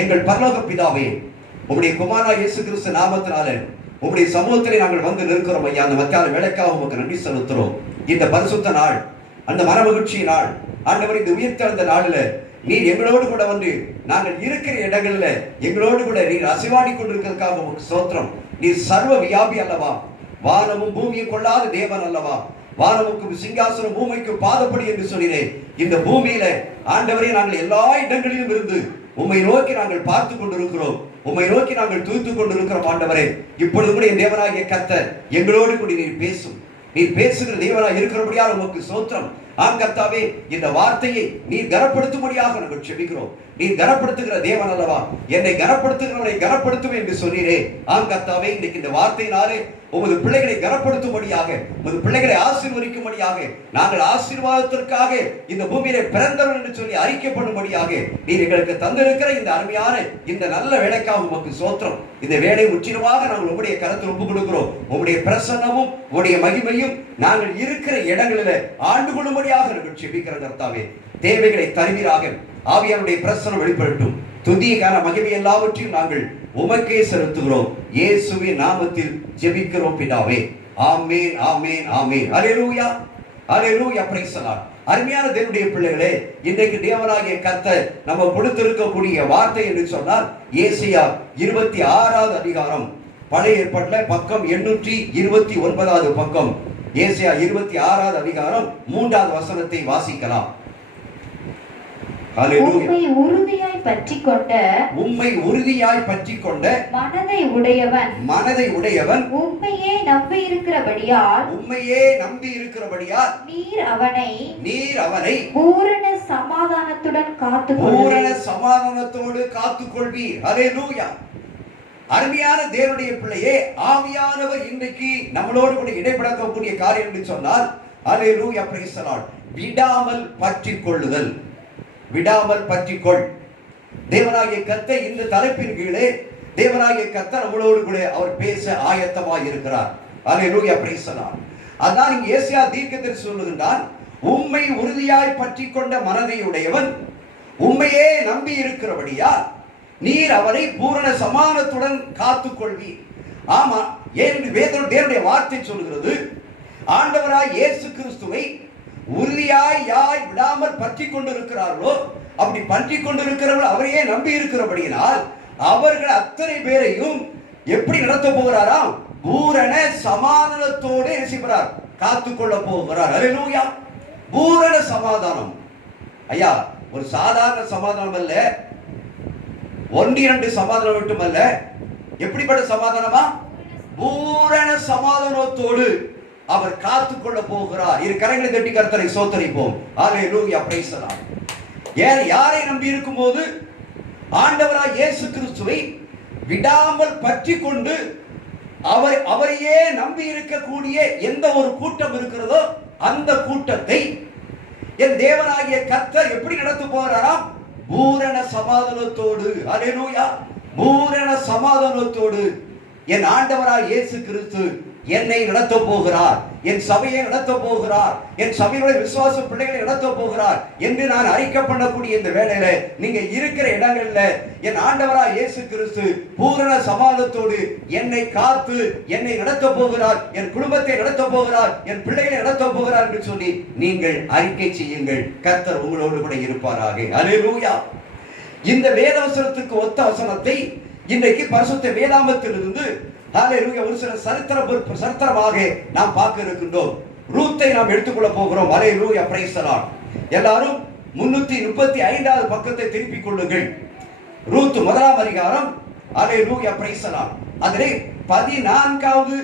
எங்கள் பரலோக பிதாவே, உம்முடைய குமாரா இயேசு கிறிஸ்து நாமத்தினாலே உம்முடைய சமூகத்திலே நாங்கள் வந்து நிற்கிறோம் ஐயா. அந்த மத்தியான வேலைக்காக உமக்கு நன்றி செலுத்துறோம். இந்த பரிசுத்த நாள், அந்த மனமகிழ்ச்சி நாள் ஆண்டவர், இந்த உயிர்த்தெழுந்த நாளில் நீர் எங்களோடு கூட வந்து நாங்கள் இருக்கிற இடங்களில் எங்களோடு கூட நீர் அசைவாடி கொண்டிருக்கிறதுக்காக உமக்கு ஸ்தோத்திரம். நீர் சர்வ வியாபி அல்லவா, வானமும் பூமியும் கொள்ளாத தேவன் அல்லவா, வானமுக்கும் சிங்காசனம் பூமிக்கும் பாதப்படி என்று சொன்னேன். இந்த பூமியில ஆண்டவரே நாங்கள் எல்லா இடங்களிலும் இருந்து உம்மை நோக்கி நாங்கள் பார்த்து கொண்டிருக்கிறோம், உம்மை நோக்கி நாங்கள் தூத்துக் கொண்டிருக்கிறோம். ஆண்டவரே, இப்பொழுது கூட என் தேவனாகிய கர்த்தர் எங்களோடு கூட நீர் பேசும், நீர் பேசுகிற தேவனாக இருக்கிறபடியால் உமக்கு ஸ்தோத்திரம். ஆம் கர்த்தாவே, இந்த வார்த்தையை நீர் கனப்படுத்தும்படியாக நாங்கள் செபிக்கிறோம். நீர் கனப்படுத்துகிற தேவன் அல்லவா, என்னை கனப்படுத்துகிறவனை கனப்படுத்தும் என்று சொன்னீரே. ஆம் கர்த்தாவே, இன்னைக்கு இந்த வார்த்தையினாலே உமது பிள்ளைகளை கனப்படுத்தும்படியாக, உமது பிள்ளைகளை ஆசீர்வதிக்கும்படியாக, நாங்கள் ஆசீர்வாதத்திற்காக இந்த பூமியிலே பிறந்தவர்கள் என்று சொல்லி அறிக்கைப்படும்படியாக நீர் எங்களுக்கு தந்திருக்கிற இந்த அருமையான இந்த நல்ல வேலைக்காக உமக்கு ஸ்தோத்திரம். இந்த வேலை முற்றிலுமாக நாங்கள் உம்முடைய கரத்தில் ஒப்புக் கொடுக்கிறோம். உம்முடைய பிரசன்னமும் உம்முடைய மகிமையும் நாங்கள் இருக்கிற இடங்களில் ஆண்டு கொள்ளும்படியாக நாங்கள் செபிக்கிற கர்த்தாவே, தேவைகளை தருவீராக. ஆவியானுடைய பிரசன்னம் வெளிப்படட்டும். துதிக்கான மகிமை எல்லாவற்றையும் நாங்கள் உமக்கே செலுத்துகிறோம். இயேசுவின் நாமத்தில் ஜெபிக்கிறோம் பிதாவே. ஆமென், ஆமென், ஆமென். அல்லேலூயா, அல்லேலூயா, பிரைஸ் தி லார்ட். அருமையான தேவனுடைய பிள்ளைகளே, இன்றைக்கு தேவனாகிய கர்த்தர் நம்ம கொடுத்திருக்கக்கூடிய வார்த்தை என்று சொன்னால் ஏசாயா 26வது அதிகாரம், பழைய ஏற்பாட்டில் பக்கம் 829வது பக்கம், ஏசாயா 26வது அதிகாரம் 3வது வசனத்தை வாசிக்கலாம். உம்மை உறுதியாய் பற்றிக்கொண்ட மனதை உடையவன் உம்மையே நம்பி இருக்கிறபடியால் நீர் அவனை பூரண சமாதானத்துடன் காத்துக்கொள்வீர். அல்லேலூயா. அருமையான தேவனுடைய பிள்ளையே, ஆவியானவர் இன்றைக்கு நம்மளோடு கூட இடைப்படக்கூடிய காரியம் என்று சொன்னால் அல்லேலூயா, பிரைஸ் தி லார்ட், விடாமல் பற்றிக் கொள்ளுதல். விடாமல் பற்றிக்கொள். தேவனாகிய கர்த்தர் இந்த தலைப்பின் கீழே தேவனாகிய கர்த்தர் நம்மளோடு கூட அவர் பேச ஆயத்தமாக இருக்கிறார். அல்லேலூயா, பிரைஸ் தி லார்ட். அதான் இங்கே ஏசாயா தீர்க்கதரிசி சொல்லுகின்றான், உம்மை உறுதியாய் பற்றிக்கொண்ட மனதை உடையவன் உம்மையே நம்பி இருக்கிறபடியால் நீர் அவரை பூரண சமாதானத்துடன் காத்துக்கொள்வீர். ஆமா, ஏன் தேவனுடைய வார்த்தை சொல்கிறது, ஆண்டவராய் இயேசு கிறிஸ்துவை உறுதியாய் யாய் விடாமல் பற்றி கொண்டிருக்கிறார்களோ, அப்படி பற்றி கொண்டிருக்கிறவர்கள் அவரையே நம்பி இருக்கிறபடியினால் அவர்கள் அத்தனை பேரையும் எப்படி நடத்த போகிறாராம்? பூரண சமாதானத்தோடு நேசிக்கிறார், காத்துக்கொள்ள போகிறார். அல்லேலூயா. பூரண சமாதானம். ஐயா, ஒரு சாதாரண சமாதானம் அல்ல, 1-2 சமாதானம் மட்டுமல்ல. எப்படிப்பட்ட சமாதானமா? பூரண சமாதானத்தோடு அவர் காத்துக்கொள்ள போகிறார். இரு கரங்களை தட்டி கர்த்தரை ஸ்தோத்திரிப்போம். அல்லேலூயா, பிரைஸ் தி லார்ட். யாரை நம்பி இருக்கும்போது? ஆண்டவராய் இயேசு கிறிஸ்துவை விடாமல் பற்றி கொண்டு அவரையே நம்பி இருக்கக்கூடிய எந்த ஒரு கூட்டம் இருக்கிறதோ அந்த கூட்டத்தை என் தேவனாகிய கர்த்தர் எப்படி நடத்த போகிறாராம்? பூரண சமாதானத்தோடு. அல்லேலூயா. பூரண சமாதானத்தோடு என் ஆண்டவராய் இயேசு கிறிஸ்து என்னை நடத்த போகிறார், என் சபையை நடத்த போகிறார், என் சபையுடைய விசுவாச பிள்ளைகளை நடத்த போகிறார் என்று நான் அறிக்கை பண்ணக்கூடிய இந்த வேளையில நீங்க இருக்கிற இடங்கள்ல என் ஆண்டவராய் இயேசு கிறிஸ்து பூரண சமாதானத்தோடு என்னை காத்து என்னை நடத்த போகிறார், என் குடும்பத்தை நடத்த போகிறார், என் பிள்ளைகளை நடத்த போகிறார் என்று சொல்லி நீங்கள் அறிக்கை செய்யுங்கள். கர்த்தர் உங்களோடு கூட இருப்பாராக. அல்லேலூயா. இந்த வேதவசனத்துக்கு ஒத்த வசனத்தை இன்றைக்கு பரிசுத்த வேதாகமத்திலிருந்து அல்லேலூயா ஒரு சில சரித்திரமாக நாம் பார்க்க இருக்கின்றோம். ரூத்தை நாம் எடுத்துக்கொள்ள போகிறோம். அல்லேலூயா, பிரைஸ் தி லார்ட். எல்லாரும் 335வது பக்கத்தை திருப்பிக் கொள்ளுங்கள். ரூத் 1ஆம் அதிகாரம். அல்லேலூயா, பிரைஸ் தி லார்ட். அதிலே 14வது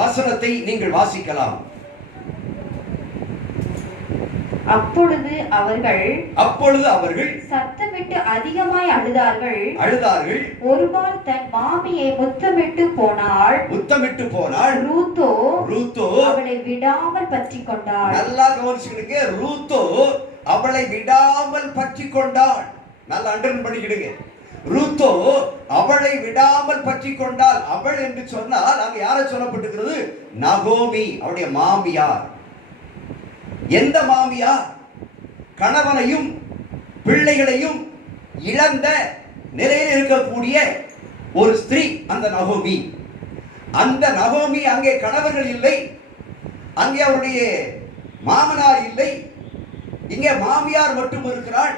வசனத்தை நீங்கள் வாசிக்கலாம். அப்பொழுது அவர்கள் சத்தமிட்டு அதிகமாய் அழுதார்கள். ஒருபால் தன் மாமியை முத்தமிட்டு போனாள். ரூத்தோ அவளை விடாமல் பற்றிக் கொண்டாள். நல்லா கவனிச்சுக்கிடுங்க. ரூத்தோ அவளை விடாமல் பற்றிக் கொண்டாள். நல்லா அண்டர்லைன் பண்ணிக்கிடுங்க. ரூத்தோ அவளை விடாமல் பற்றிக் கொண்டாள். அவள் என்று சொன்னால் அங்க யாரை சொல்லப்பட்டிருக்கிறது? நகோமி, அவளுடைய மாமியார். எந்த மாமியார்? கணவனையும் பிள்ளைகளையும் இழந்த நிலையில் இருக்கக்கூடிய ஒரு ஸ்திரீ அந்த நகோமி. அந்த நகோமி அங்கே கணவர்கள் இல்லை, அங்கே அவருடைய மாமனார் இல்லை, இங்கே மாமியார் மட்டும் இருக்கிறாள்.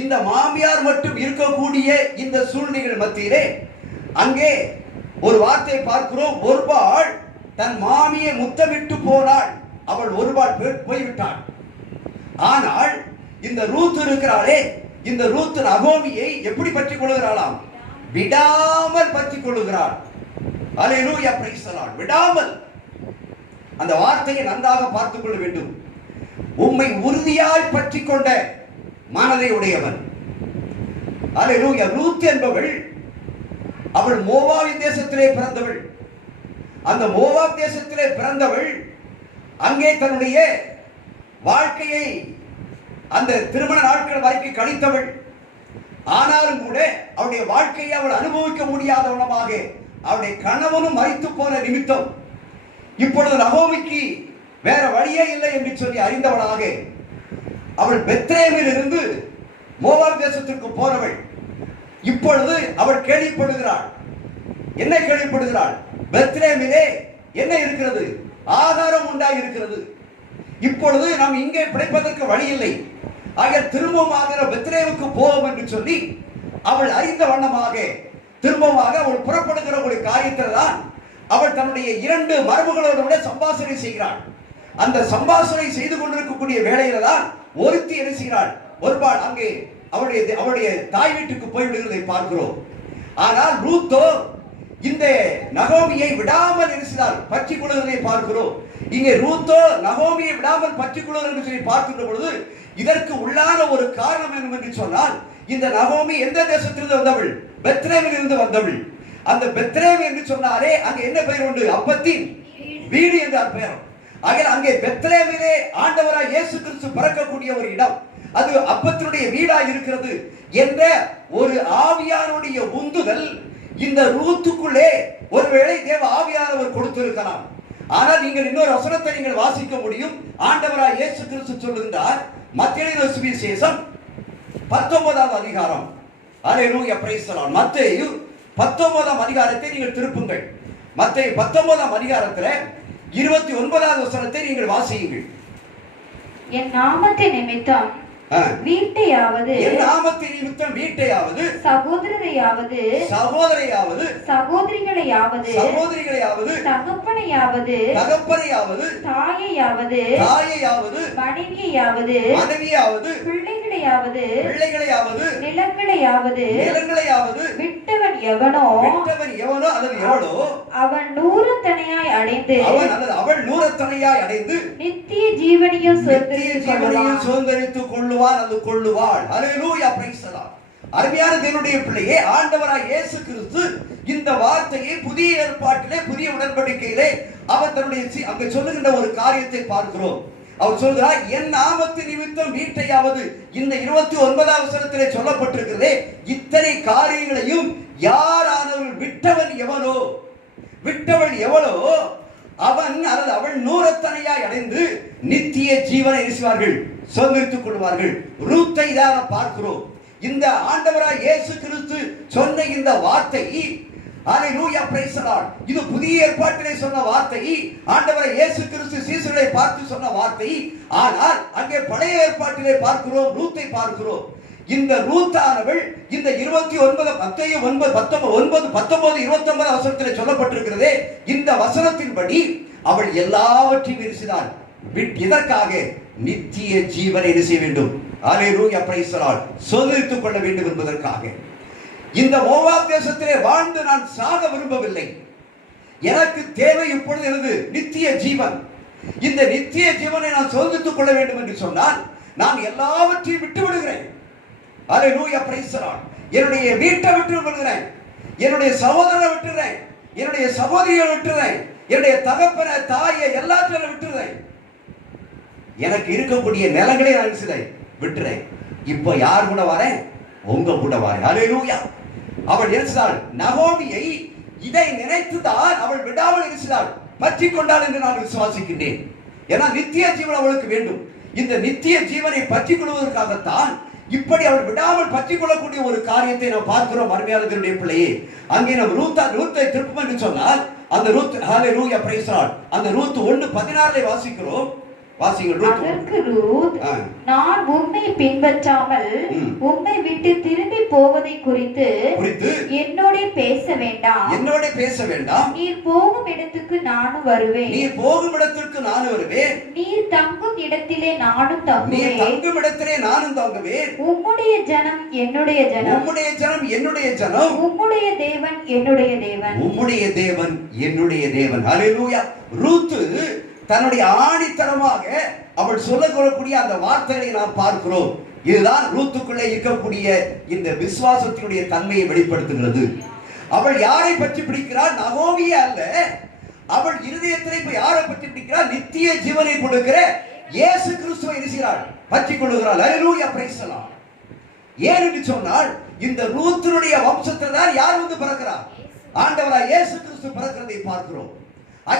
இந்த மாமியார் மட்டும் இருக்கக்கூடிய இந்த சூழ்நிலைகள் மத்தியிலே அங்கே ஒரு வார்த்தை பார்க்கிறோம். ஒருபாள் தன் மாமியை முத்தமிட்டு போனாள். அவள் ஒருபாள் போய்விட்டாள். ஆனால் இந்த ரூத் இருக்கிறாளே, இந்த ரூத் நகோமியை எப்படி பற்றிக் கொள்கிறாளாம்? விடாமல் பற்றிக் கொள்கிறாள். அல்லேலூயா, பிரைஸ் தி லார்ட். விடாமல். அந்த வார்த்தையை நன்றாக பார்த்துக் கொள்ள வேண்டும். உம்மை உறுதியாய் பற்றிக் கொண்ட மனதை உடையவன். அல்லேலூயா. ரூத் என்பவள் அவள் மோவாப் தேசத்திலே பிறந்தவள். அந்த மோவாப் தேசத்திலே பிறந்தவள் அங்கே தன்னுடைய வாழ்க்கையை அந்த திருமண நாட்கள் வரைக்கும் கழித்தவள். ஆனாலும் கூட அவளுடைய வாழ்க்கையை அவள் அனுபவிக்க முடியாதவனமாக அவளுடைய கணவனும் மரித்து போன நிமித்தம் இப்பொழுது நகோமிக்கு வேற வழியே இல்லை என்று சொல்லி அறிந்தவளாக அவள் பெத்லேமில் இருந்து மோவாப் தேசத்திற்கு போனவள். இப்பொழுது அவள் கேள்விப்படுகிறாள். என்ன கேள்விப்படுகிறாள்? பெத்லேமிலே என்ன இருக்கிறது? ஆகாரம் உண்டாகி இருக்கிறது. இப்பொழுது நாம் இங்கே பிழைப்பதற்கு வழி இல்லை, ஆக திரும்பமாக பெத்லேமுக்கு போவோம் என்று சொல்லி அவள் அறிந்த வண்ணமாக திரும்பமாக அவள் புறப்படுகிற ஒரு காரியத்தில் தான் அவள் தன்னுடைய 2 மரபுகளோடு சம்பாஷணை செய்கிறாள். அந்த சம்பாஷணை செய்து கொண்டிருக்கக்கூடிய வேளையில தான் ஒருத்தி என்ன செய்கிறாள்? ஒருபாள் அங்கே அவளுடைய தாய் வீட்டுக்கு போய்விடுகிறதை பார்க்கிறோம். ஆனால் ரூத்தோ இந்த நகோமியை விடாமல் இருக்கிறார், பற்றி கொள்வதை பார்க்கிறோம். இங்கே ரூத்தோ நகோமியை விடாமல் பற்றி கொள்வது என்று சொல்லி பார்க்கின்ற பொழுது இதற்கு உள்ளான ஒரு காரணம் என்ன என்று சொன்னால், இந்த நகோமி எந்த தேசத்திலிருந்து வந்தவள்? பெத்லேமில் இருந்து வந்தவள். அந்த பெத்லேம் என்று சொன்னாலே அங்கே என்ன பெயர் உண்டு? அப்பத்தின் வீடு என்றார் பெயர். அங்கே பெத்லேமிலே ஆண்டவராய் இயேசு கிறிஸ்து பிறக்கக்கூடிய ஒரு இடம், அது அப்பத்தினுடைய வீடாய் இருக்கிறது என்ற ஒரு ஆவியானுடைய உந்துதல் இந்த ரூத்துக்குள்ளே ஒருவேளை தேவ ஆவியானவர் கொடுத்திருக்கலாம். ஆனால் நீங்கள் இன்னொரு வசனத்தை நீங்கள் வாசிக்க முடியும். ஆண்டவராய் இயேசு கிறிஸ்து சொல்லுகிறார், மத்தேயு சுவிசேஷம் 19ஆம் அதிகாரம். அல்லேலூயா, பிரைஸ் தி லார்ட். மத்தேயு 19ஆம் அதிகாரத்தை நீங்கள் திருப்புங்கள். மத்தேயு 19ஆம் அதிகாரத்தில் 29வது வசனத்தை நீங்கள் வாசியுங்கள். என் நாமத்தின் நிமித்தம் வீட்டையாவது, என் நாமத்தின் நிமித்தம் வீட்டையாவது, சகோதரரையாவது, சகோதரிகளையாவது, தகப்பனையாவது, தாயையாவது, மனைவியையாவது, பிள்ளைகளையாவது, நிலங்களையாவது விட்டவன் எவனோ அவன் நூறத்தனையாய் அடைந்து நித்திய ஜீவனையும் சுதந்தரித்துக் கொள்ளுவாள். அல்லேலூயா, பிரைஸ் தி லார்ட். அருமையான தேவனுடைய பிள்ளையே, ஆண்டவராய் இயேசு கிறிஸ்து இந்த வார்த்தையை புதிய ஏற்பாட்டிலே புதிய உடன்படிக்கையிலே அவர் தன்னுடைய அங்க சொல்லுகின்ற ஒரு காரியத்தை பார்க்கிறோம். அவர் சொல்கிறார், என் நாமத்தின் நிமித்தம் வீட்டையாவது. இந்த 29ஆம் வசனத்திலே சொல்லப்பட்டிருக்கிறதே, இத்தனை காரியங்களையும் யாரானவள் விட்டவன் எவனோ, விட்டவள் எவளோ அவன் அல்லது அவள் நூறத்தனையாய் அடைந்து நித்திய ஜீவனை இயேசுவார்கள் சுதந்தரித்துக் கொள்வார்கள். ரூத்தை தான் பார்க்கிறோம். இந்த ஆண்டவராய் இயேசு கிறிஸ்து சொன்ன இந்த வார்த்தை, அல்லேலூயா, பிரைஸ் தி லார்ட், இது புதிய ஏற்பாட்டிலே சொன்ன வார்த்தை, ஆண்டவராய் இயேசு கிறிஸ்து சீசர்களை பார்த்து சொன்ன வார்த்தை. ஆனால் அங்கே பழைய ஏற்பாட்டிலே பார்க்கிறோம், ரூத்தை பார்க்கிறோம். இந்த ரூத்தானவள் இந்த 29 மத்தேயு 19 வசனத்திலே சொல்லப்பட்டிருக்கிறதே, இந்த வசனத்தின்படி அவள் எல்லாவற்றையும் விரிசினாள். இதற்காக நித்திய ஜீவனை செய்ய வேண்டும். அல்லேலூயா, பிரைஸ் தி லார்ட், சுதந்தரித்துக் கொள்ள வேண்டும் என்பதற்காக. இந்த மோவாப் தேசத்திலே வாழ்ந்து நான் சாக விரும்பவில்லை. எனக்கு தேவை இப்பொழுது எனது நித்திய ஜீவன். இந்த நித்திய ஜீவனை நான் சுதந்தரித்துக் கொள்ள வேண்டும் என்று சொன்னால் நான் எல்லாவற்றையும் விட்டு விடுகிறேன். அல்லேலூயா, பிரைஸ் தி லார்ட். என்னுடைய வீட்டை விட்டு விடுகிறேன், என்னுடைய சகோதரரை விட்டுறேன், என்னுடைய சகோதரியை விட்டுறேன், என்னுடைய தகப்பனை தாயை எல்லாத்தையும் விட்டுறேன். எனக்கு இருக்கக்கூடிய நிலங்களை நான் விட்டுறேன். இப்போ யார் கூட வரேன்? உங்க கூட வரேன். அல்லேலூயா. அவள் இருக்கிறாள். நகோமியை இதை நினைத்துதான் அவள் விடாமல் இருக்கிறாள், பற்றி கொண்டாள் என்று நான் விசுவாசிக்கின்றேன். ஏன்னா நித்திய ஜீவன் அவளுக்கு வேண்டும். இந்த நித்திய ஜீவனை பற்றி கொள்வதற்காகத்தான் இப்படி அவர் விடாமல் பற்றிக் கொள்ளக்கூடிய ஒரு காரியத்தை நாம் பார்க்கிறோம். அருமையான தேவனுடைய பிள்ளையே, அங்கே நாம் ரூத்தை திருப்பம் என்று சொன்னால் அந்த Ruth, hallelujah, praise the Lord, அந்த ரூத் 1:16 வாசிக்கிறோம். அதற்கு ரூத், நான் உம்மை பின்பற்றாமல் உம்மை விட்டு திரும்பி போவதை குறித்து என்னோட பேச வேண்டாம். நீர் போகும் இடத்துக்கு நானும் வருவேன். நீர் தங்கும் இடத்திலே நானும் தங்குவேன். உம்முடைய ஜனம் என்னுடைய ஜனம், உம்முடைய தேவன் என்னுடைய தேவன். ஹalleluya. ரூத் தன்னுடைய ஆணித்தரமாக அவள் சொல்லக்கூடிய அந்த வார்த்தைகளை நாம் பார்க்கிறோம். இதுதான் ரூத்துக்குள்ளே இருக்கக்கூடிய இந்த விசுவாசத்தினுடைய தன்மையை வெளிப்படுத்துகிறது. அவள் யாரை பற்றி பிடிக்கிறாள்? நகோமியே அல்ல. அவள் இருதயத்திலே இப்ப யாரை பற்றி பிடிக்கிறாள்? நித்திய ஜீவனை கொடுக்கிற இயேசு கிறிஸ்துவை இருக்கிறாள், பற்றி கொள்ளுகிறாள். ஹalleluya, praise the Lord. ஏன் என்று சொன்னால் இந்த ரூத்தினுடைய வம்சத்தில் தான் யார் வந்து பிறக்கிறார்? ஆண்டவராய் இயேசு கிறிஸ்து பிறக்கிறதை பார்க்கிறோம்.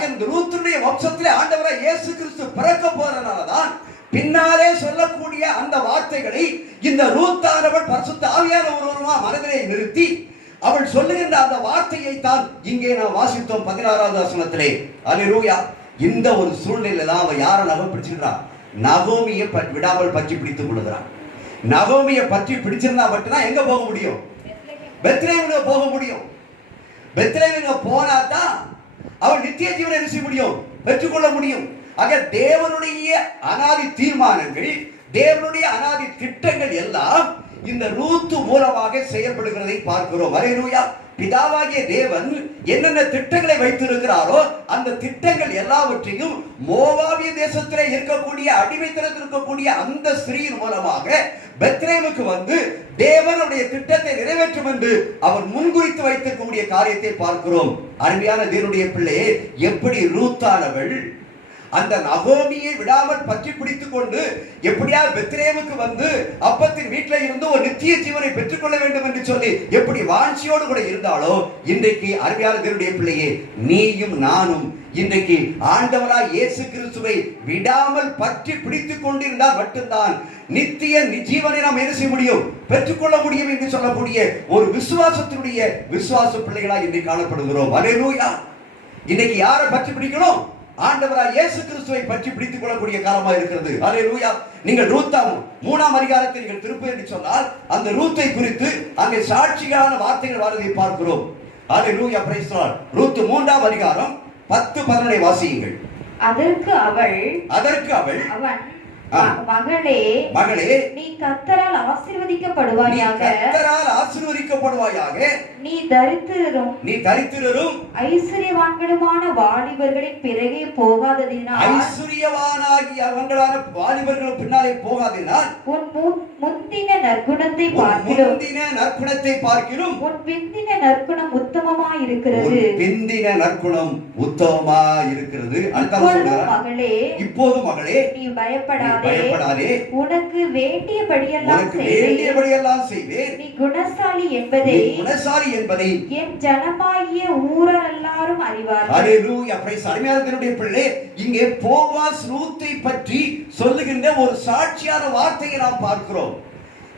இந்த ரூத்துடைய வம்சத்திலே ஆண்டவராய் இயேசு கிறிஸ்து பிறக்க போறதுனாலதான் பின்னாலே சொல்லக்கூடிய அந்த வார்த்தைகளை இந்த ரூத்தானவள் பரிசுத்த ஆவியானவருமா மனதிலே நிறுத்தி அவள் சொல்லுகின்ற அந்த வார்த்தையை தான் இங்கே நாம் வாசித்தோம் 16வது வசனத்திலே. ஹalleluya. இந்த ஒரு சூழ்நிலையில தான் அவ யாரை நகம் பிடிச்சிருக்கிறான்? நகோமியை விடாமல் பற்றி பிடித்துக் கொள்கிறான். நகோமியை பற்றி பிடிச்சிருந்தா மட்டும்தான் எங்க போக முடியும்? பெத்லேஹேமுக்கு போக முடியும். பெத்லேஹேமுக்கு போனா தான் அவள் நித்திய ஜீவனை செய்ய முடியும், பெற்றுக்கொள்ள முடியும். ஆக தேவனுடைய அனாதி தீர்மானங்கள், தேவனுடைய அனாதி திட்டங்கள் எல்லாம் இந்த ரூத்து மூலமாக செயல்படுகிறதை பார்க்கிறோம். ஹalleluya. பிதாவாகிய தேவன் என்னென்ன திட்டங்களை வைத்திருக்கிறாரோ அந்த திட்டங்கள் எல்லாவற்றையும் மோவாபிய தேசத்திலே இருக்கக்கூடிய அடிமைத்தனத்தில் இருக்கக்கூடிய அந்த ஸ்திரீயின் மூலமாக பெத்லேஹேமுக்கு வந்து தேவனுடைய திட்டத்தை நிறைவேற்றும் என்று அவர் முன்குறித்து வைத்திருக்கக்கூடிய காரியத்தை பார்க்கிறோம். அருமையான தேவனுடைய பிள்ளையே, எப்படி ரூத்தானவள் அந்த நகோமியை விடாமல் பற்றி பிடித்துக் கொண்டு எப்படியாவது பெத்லேஹேமுக்கு வந்து அப்பத்தின் வீட்டில் இருந்து ஒரு நித்திய ஜீவனை பெற்றுக்கொள்ள வேண்டும் என்று சொல்லி எப்படி வாஞ்சியோடு கூட இருந்தாலோ, இன்றைக்கு அருமையான தேவனுடைய பிள்ளையே, நீயும் நானும் இன்றைக்கு ஆண்டவராய் இயேசு கிறிஸ்துவை விடாமல் பற்றி பிடித்துக் கொண்டிருந்தால் மட்டும்தான் நித்திய ஜீவனை நாம் என்ன செய்ய முடியும், பெற்றுக்கொள்ள முடியும் என்று சொல்லக்கூடிய ஒரு விசுவாசத்தினுடைய விசுவாச பிள்ளைகளாக இன்றைக்கு காணப்படுகிறோம். ஹalleluya. இன்னைக்கு யாரை பற்றி பிடிக்கணும்? ஆண்டவராய் இயேசு கிறிஸ்துவை பற்றி பிடித்துக் கொள்ளக்கூடிய காலமாக இருக்கிறது. ஹalleluya. நீங்கள் ரூத்தாம் 3ஆம் அதிகாரத்தை நீங்கள் திருப்பி என்று சொன்னால் அந்த ரூத்தை குறித்து அங்கே சாட்சியான வார்த்தைகள் வருவதை பார்க்கிறோம். ஹalleluya, praise the Lord. ரூத் 3ஆம் அதிகாரம் 10-11 வாசியுங்கள். அதற்கு அவன், மகளே, நீ கர்த்தரால் ஆசீர்வதிக்கப்படுவாயாக. நீ தரித்திரரும் ஐஸ்வரியவான்களுமான வாலிபர்களின் பிறகே போகாததினால், ஐஸ்வரியவானாகிய அவங்களான வாலிபர்கள் பின்னாலே போகாததினால், உன் முந்தின நற்குணத்தை பார்க்கிலும் உன் பிந்தின நற்குணம் உத்தமமாய் இருக்கிறது. இப்போது மகளே, நீ பயப்படாதே. உனக்கு வேண்டியபடியெல்லாம் செய்வேன். நீ குணசாலி என்பதை என் ஜனமாகிய ஊரார் எல்லாரும் அறிவார்கள். ஹalleluya, praise அருமையானவருடைய பிள்ளை, இங்கே போவாஸ் ரூத்தை பற்றி சொல்லுகின்ற ஒரு சாட்சியான வார்த்தையை நாம் பார்க்கிறோம்.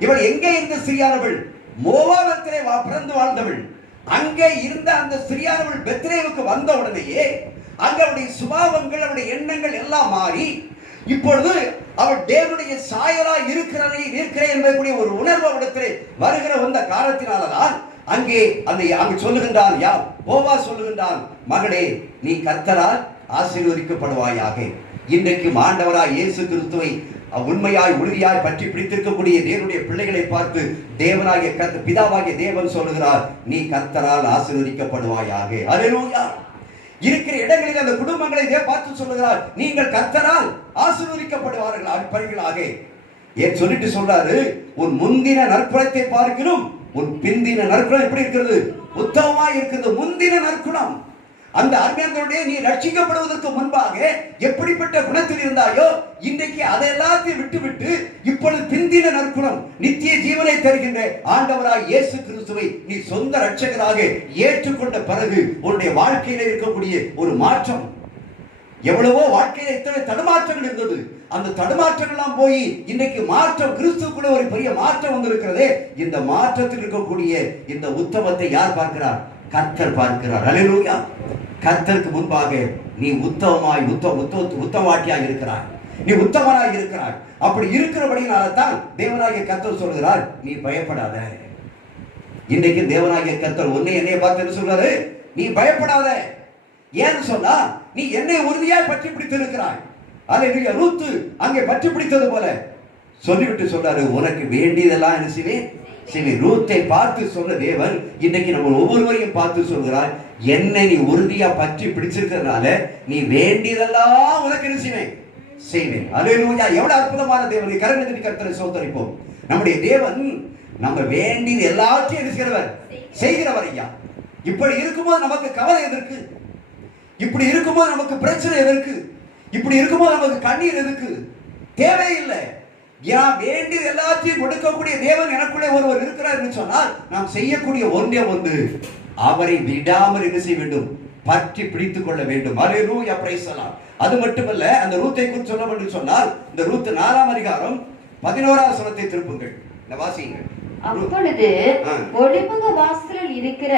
இவள் எங்கே இருந்த ஸ்திரீயானவள்? மோவாபிலே பிறந்து வாழ்ந்தவள். அங்கே இருந்த அந்த ஸ்திரீயானவள் பெத்லேஹேமுக்கு வந்த உடனேயே அங்களுடைய சுபாவங்கள், அவருடைய எண்ணங்கள் எல்லாம் மாறி இப்பொழுது அவள் தேவனுடைய சாயலா இருக்கிறேன் என்பதற்குரிய ஒரு உணர்வு அவரிடத்திலே வருகிற வந்த காரணத்தினால்தான் அங்கே சொல்லுகின்றான். யார்? போவாஸ் சொல்லுகின்றான், மகளே, நீ கர்த்தரால் ஆசீர்வதிக்கப்படுவாயாக. இன்றைக்கு ஆண்டவராய் இயேசு கிறிஸ்துவை உண்மையாய் உறுதியாய் பற்றி பிடித்திருக்கக்கூடிய தேவனுடைய பிள்ளைகளை பார்த்து தேவனாகிய பிதாவாகிய தேவன் சொல்லுகிறார், நீ கர்த்தரால் ஆசீர்வதிக்கப்படுவாயாக. ஹalleluya. இருக்கிற இடங்களில் அந்த குடும்பங்களை பார்த்து சொல்லுகிறார், நீங்கள் கர்த்தரால் ஆசீர்வதிக்கப்படுவார்களாக. ஏன் சொல்லிட்டு சொல்றாரு, உன் முந்தின நற்குணத்தை பார்க்கிறோம், உன் பிந்தின நற்குணம் எப்படி இருக்கிறது? உத்தமமாய் இருக்கிறது. முந்தின நற்குணம், அந்த அருமையானவருடைய நீ ரட்சிக்கப்படுவதற்கு முன்பாக எப்படிப்பட்ட குணத்தில் இருந்தாயோ இன்றைக்கு அதை எல்லாத்தையும் விட்டுவிட்டு இப்பொழுது பிந்தின நற்குணம், நித்திய ஜீவனை தருகின்ற ஆண்டவராய் இயேசு கிறிஸ்துவை நீ சொந்த ரட்சகராக ஏற்றுக்கொண்ட பிறகு உன்னுடைய வாழ்க்கையில இருக்கக்கூடிய ஒரு மாற்றம், எவ்வளவோ வாழ்க்கையில இத்தனை தடுமாற்றங்கள் இருந்தது. அந்த தடுமாற்றங்கள் எல்லாம் போய் இன்னைக்கு மாற்றம், கிறிஸ்துக்குள்ள ஒரு பெரிய மாற்றம் வந்திருக்கிறதே. இந்த மாற்றத்தில் இருக்கக்கூடிய இந்த உத்தமத்தை யார் பார்க்கிறார்? கர்த்தர் பார்க்கிறார். அல்லேலூயா. கர்த்தருக்கு முன்பாக நீ உத்தமமாய் உத்தமவாட்டியாய் இருக்கிறாய், நீ உத்தமனாய் இருக்கிறாய். அப்படி இருக்கிறபடினால தான் தேவனாகிய கர்த்தர் சொல்கிறார், நீ பயப்படாத. இன்னைக்கு தேவனாகிய கர்த்தர் உன்னை என்னைய பார்த்து என்ன சொல்றாரு? நீ பயப்படாத. ஏன்னு சொன்னா நீ என்னை உறுதியாய் பற்றி பிடித்து இருக்கிறாய். அல்லேலூயா. ரூத்து அங்கே பற்றி பிடித்தது போல சொல்லிவிட்டு சொல்றாரு, உனக்கு வேண்டியதெல்லாம் என்ன செய்வேன். ரூத்தை பார்த்து சொன்ன தேவன் இன்னைக்கு நம்ம ஒவ்வொருவரையும் பார்த்து சொல்கிறார், என்னை நீ உறுதியா பற்றி பிடிச்சிருக்கிறதுனால நீ வேண்டியதெல்லாம் உனக்கு என்ன செய்வேன். அல்லேலூயா. எவ்வளவு அற்புதமான தேவன். கரங்களை கர்த்தரை சோதரிப்போம். நம்முடைய தேவன் நம்ம வேண்டியது எல்லாத்தையும் என்ன செய்கிறவர் ஐயா. இப்படி இருக்கும்போது நமக்கு கவலை எதற்கு? இப்படி இருக்கும்போது நமக்கு பிரச்சனை எதற்கு? இப்படி இருக்கும்போது நமக்கு கண்ணீர் எதற்கு? தேவையில்லை. ஏன் வேண்டியது எல்லாத்தையும் கொடுக்கக்கூடிய தேவன் எனக்குள்ளே ஒருவர் இருக்கிறார் என்று சொன்னால் நாம் செய்யக்கூடிய ஒன்றே ஒன்று, அவரை விடாமல் என்ன செய்ய வேண்டும்? பற்றி பிடித்துக் கொள்ள வேண்டும். அல்லேலூயா. Praise the lord. அது மட்டுமல்ல, அந்த ரூத்தை குறித்து சொல்ல வேண்டும் சொன்னால் இந்த ரூத் 4ஆம் அதிகாரம் 11ஆம் வசனத்தை திருப்புங்கள், வாசியுங்கள். அப்பொழுது ஒளிமுக வாசலில் இருக்கிற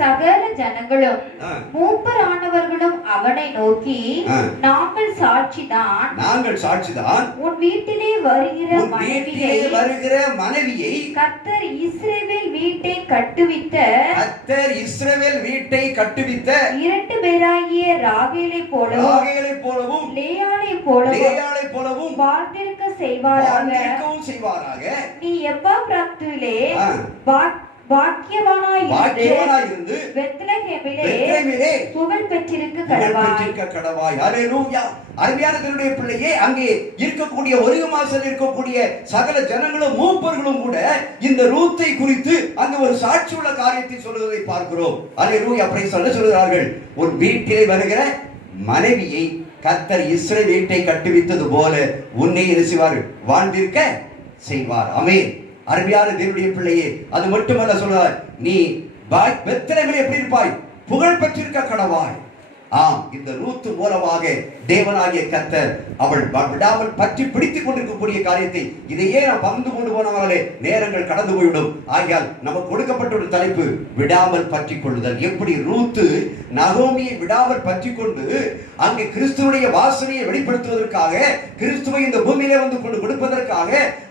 சகல ஜனங்களும் மூப்பரானவர்களும் அவனை நோக்கி, நாங்கள் சாட்சிதான் உன் வீட்டிலே வருகிற மனைவியை கர்த்தர் இஸ்ரவேல் வீட்டை கட்டுவித்த 2 பேராகிய ராகேலை போலவும் லேயாளை போலவும் வாழ்ந்திருக்க செய்வாராக. நீ எப்பாப்ராத்திலே பாக்கியவானாயிருந்து பெத்லகேமிலே புகழ் பெற்றிருக்க கடவாய். அல்லேலூயா. அருமையான தேவனுடைய பிள்ளையே, அங்கே இருக்கக்கூடிய ஒருகமாசல் இருக்கக்கூடிய சகல ஜனங்களும் மூப்பர்களும் கூட இந்த ரூத்தை குறித்து அங்க ஒரு சாட்சி உள்ள காரியத்தை சொல்வதை பார்க்கிறோம். அல்லேலூயா. Praise the lord. சொல்கிறார்கள், உன் வீட்டிலே வருகிற மனைவியை கர்த்தர் இஸ்ரவேல் வீட்டை கட்டுவித்தது போல உன்னை என்ன செய்வார்? வாழ்ந்திருக்க செய்வார். ஆமென். அருமையான தேவனுடைய பிள்ளையே, அது மட்டுமல்ல சொல்றார், நீ பெத்லகேமிலே எப்படி இருப்பாய்? புகழ் பெற்றிருக்க கடவாய். ஆம், இந்த ரூத் மூலமாக தேவனாகிய கர்த்தர் அவள் விடாமல் பற்றி பிடித்துக் கொண்டிருக்கக்கூடிய காரியத்தை இதையே நாம் பகிர்ந்து கொண்டு போனாலே நேரங்கள் கடந்து போய்விடும். ஆகையால் நமக்கு கொடுக்கப்பட்ட ஒரு தலைப்பு, விடாமல் பற்றி கொள்ளுதல். எப்படி ரூத்து நகோமியை விடாமல் பற்றி கொண்டு அங்கே கிறிஸ்துவனுடைய வாசனையை வெளிப்படுத்துவதற்காக, கிறிஸ்துவை இந்த பூமியிலே வந்து கொண்டு கொடுப்பதற்காக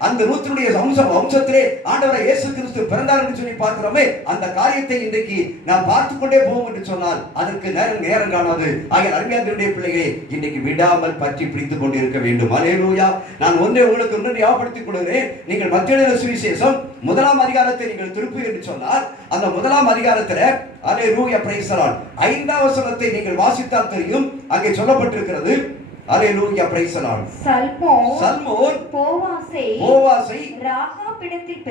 அந்த ரூத்தினுடைய வம்சத்திலே ஆண்டவராகிய இயேசு கிறிஸ்து பிறந்தார் என்று சொல்லி பார்க்கிறோமே, அந்த காரியத்தை இன்றைக்கு நாம் பார்த்து கொண்டே போவோம் என்று சொன்னால் அதற்கு நேரம் காணாது. ஆகிய அருமையான தேவனுடைய பிள்ளைகளே, இன்னைக்கு விடாமல் பற்றி பிடித்துக் கொண்டிருக்க வேண்டும். அல்லேலூயா. நான் உங்களுக்கு ஒன்று ஞாபகப்படுத்திக் கொள்கிறேன். நீங்கள் மத்தேயு சுவிசேஷம் 1ஆம் அதிகாரத்தை நீங்கள் திருப்பி என்று சொன்னால் அந்த 1ஆம் அதிகாரத்தில் அல்லேலூயா பிரைஸ் தி லார்ட் 5ஆம் வசனத்தை நீங்கள் வாசித்தால் தெரியும். அங்கே சொல்லப்பட்டிருக்கிறது, அல்லேலூயா பிரைஸ் தி லார்ட், சல்மோன் போவாசை ராகாபிடத்தில்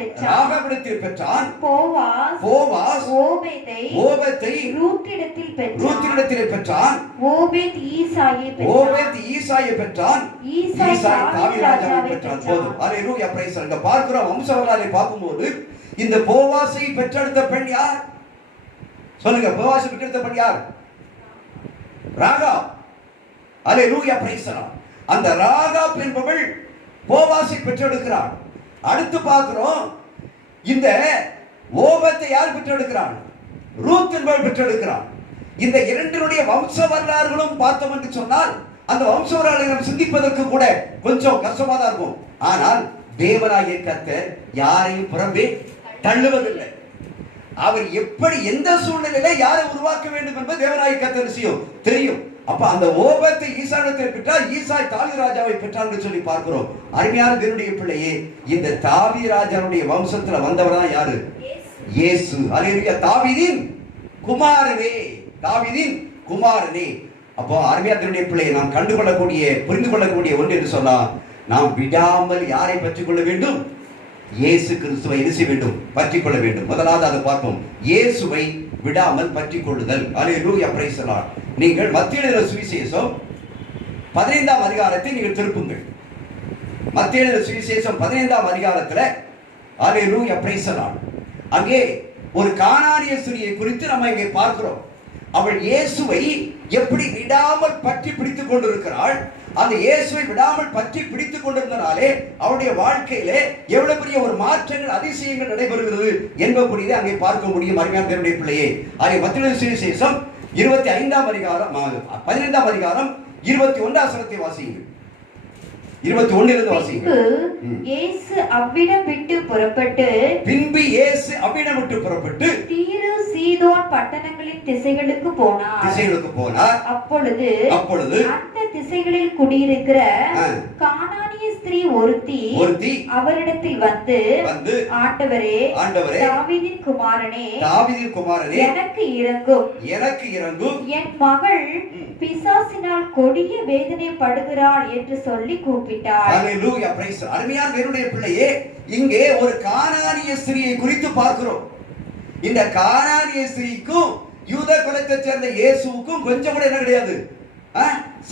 பெற்றான். போவாஸ் ஓபேத்தை ரூத்திடத்தில் பெற்றான். ஓபேத் ஈசாயை பெற்றான். ஈசாய் தாவீது ராஜாவை பெற்றான். போதும். அல்லேலூயா பிரைஸ் தி லார்ட். பார்க்கிறோம் வம்சவரலாறை பார்க்கும்போது இந்த போவாசை பெற்றெடுத்த பெண் யார்? சொல்லுங்க. போவாசை பெற்றெடுத்த பெண் யார்? ராகாப். அல்லேலூயா பிரைஸ் தி லார்ட். அந்த ராகாப் என்பவள் போவாசை பெற்றெடுக்கிறாள். அடுத்து பார்க்கிறோம், இந்த ஓபத்தை யார் பெற்றெடுக்கிறாள்? ரூத் என்பவள் பெற்றெடுக்கிறாள். இந்த இரண்டினுடைய வம்ச வரலாறுகளும் பார்த்தோம் என்று சொன்னால் அந்த வம்ச வரலாறுகளை சிந்திப்பதற்கு கூட கொஞ்சம் கஷ்டமா தான் இருக்கும். ஆனால் தேவனாகிய கர்த்தர் யாரையும் புறம்பே தள்ளுவதில்லை. அவர் எப்படி எந்த சூழ்நிலையில யாரை உருவாக்க வேண்டும் என்பது தேவனாகிய கர்த்தருக்கு தெரியும். அப்ப அந்த ஓபத்தை ஈசானிடத்தில் பெற்றார். ஈசாய் தாவீது ராஜாவை பெற்றார் என்று சொல்லி பார்க்கிறோம். அருமையான தேவனுடைய பிள்ளையே, இந்த தாவீது ராஜாவுடைய வம்சத்துல வந்தவர் தான் யாரு? இயேசு. அல்லேலூயா. தாவீதின் குமாரனே. அப்போ அருமையான தேவனுடைய பிள்ளையை நாம் கண்டுகொள்ளக்கூடிய புரிந்து கொள்ளக்கூடிய ஒன்று என்று சொன்னா, நாம் விடாமல் யாரை பற்றிக் கொள்ள வேண்டும்? இயேசு கிறிஸ்துவை என்ன செய்ய வேண்டும்? பற்றிக் கொள்ள வேண்டும். முதலாவது அதை பார்ப்போம், இயேசுவை விடாமல் பற்றிக் கொள்ளுதல். அல்லேலூயா பிரைஸ் தி லார்ட். நீங்கள் மத்தேயு சுவிசேஷம் 15ஆம் அதிகாரத்தை நீங்கள் திருப்புங்கள். மத்தேயு சுவிசேஷம் 15ஆம் அதிகாரத்தில் அல்லேலூயா பிரைஸ் தி லார்ட். அங்கே ஒரு கானானிய ஸ்திரியை குறித்து நம்ம இங்கே பார்க்கிறோம். அவள் இயேசுவை எப்படி விடாமல் பற்றி பிடித்துக் கொண்டிருக்கிறாள். அந்த இயேசுவை விடாமல் பற்றி பிடித்துக் கொண்டிருந்தனாலே அவருடைய வாழ்க்கையிலே எவ்வளவு பெரிய ஒரு மாற்றங்கள், அதிசயங்கள் நடைபெறுகிறது என்பதை அங்கே பார்க்க முடியும். அருமையான தேவனுடைய பிள்ளையே, அதை மத்தேயு சுவிசேஷம் 25ஆம் அதிகாரம் 15ஆம் அதிகாரம் 21 வசனத்தை வாசியுங்கள். 21 இருந்து வாசியுங்கள். இயேசு அவ்விடம் விட்டு புறப்பட்டு பின்பு இயேசு அவ்விடம் விட்டு புறப்பட்டு தீரு சீதோன் பட்டணங்களின் திசைகளுக்கு போனார். அப்பொழுது அந்த திசைகளில் குடியிருக்கிற கானானிய ஸ்திரீ ஒருத்தி அவரிடத்தில் வந்து ஆண்டவரே, தாவீதின் குமாரனே, எனக்கு இரங்கும், என் மகள் பிசாசினால் கொடிய வேதனைப்படுகிறாள் என்று சொல்லி கூப்பிட்டார். ஹல்லேலூயா, பிரைஸ். அருமையான தேவனுடைய பிள்ளையே, இங்கே ஒரு கானானிய ஸ்திரீயை குறித்து பார்க்கிறோம். இந்த கானானிய ஸ்திரீக்கும் யூத குலத்தைச் சேர்ந்த இயேசுவுக்கும் கொஞ்சம் கூட என்ன கிடையாது,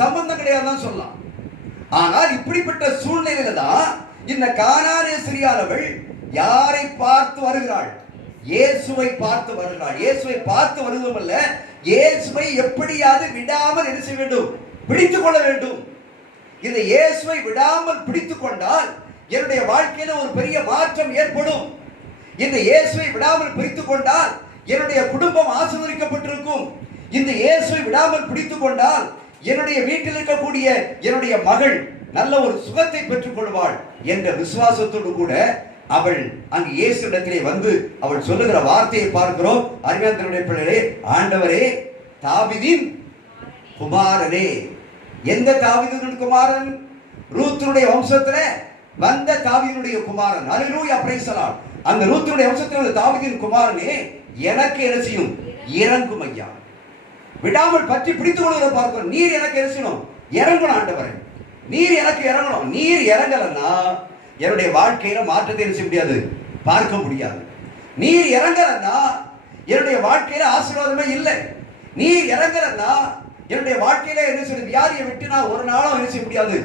சம்பந்தம் கிடையாதுன்னு சொல்லலாம். ஆனால் இப்படிப்பட்ட சூழ்நிலையில தான் இந்த கானானிய ஸ்திரீயானவள் யாரை பார்த்து வருகிறாள்? இயேசுவை பார்த்து வருகிறாள். இயேசுவை பார்த்து வருவதுமல்ல, இயேசுவை எப்படியாவது விடாமல் என்ன செய்ய வேண்டும்? பிடித்துக் கொள்ள வேண்டும். இந்த இயேசுவை விடாமல் பிடித்துக் கொண்டால் என்னுடைய வாழ்க்கையில ஒரு பெரிய மாற்றம் ஏற்படும். இந்த இயேசுவை விடாமல் பிடித்துக் கொண்டால் என்னுடைய குடும்பம் ஆசீர்வதிக்கப்பட்டிருக்கும். இந்த இயேசுவை விடாமல் பிடித்துக் கொண்டால் என்னுடைய வீட்டில் இருக்கக்கூடிய என்னுடைய மகள் நல்ல ஒரு சுகத்தை பெற்றுக் கொள்வாள் என்ற விசுவாசத்தோடு கூட அவள் அங்கு இயேசு இடத்திலே வந்து அவள் சொல்லுகிற வார்த்தையை பார்க்கிறோம். அருமையான பிள்ளைகளே, ஆண்டவரே, தாவீதின் குமாரனே. எந்த தாவீதின் குமாரன்? ரூத்துடைய வம்சத்திலே வந்த தாவீதுடைய குமாரன். அல்லேலூயா, பிரைஸ் தி லார்ட். அந்த ரூத்துடைய வம்சத்திலே வந்த தாவீதின் குமாரனே, எனக்கு என்ன செய்யும்? இறங்கும் ஐயா. விடாமல் பற்றி பிடித்துக் கொள்வதை பார்க்கிறோம். நீர் எனக்கு என்ன செய்யணும்? இறங்கணும் ஆண்டவரே, நீர் எனக்கு இறங்கணும். நீர் இறங்கலன்னா என்னுடைய வாழ்க்கையில மாற்றத்தை என்ன செய்ய முடியாது? பார்க்க முடியாது. நீர் இறங்கலன்னா என்னுடைய வாழ்க்கையில ஆசீர்வாதமே இல்லை. நீர் இறங்கலன்னா என்னுடைய வாழ்க்கையில என்ன செய்ய, வியாதியை விட்டு நான் ஒரு நாளும் என்ன செய்ய முடியாது,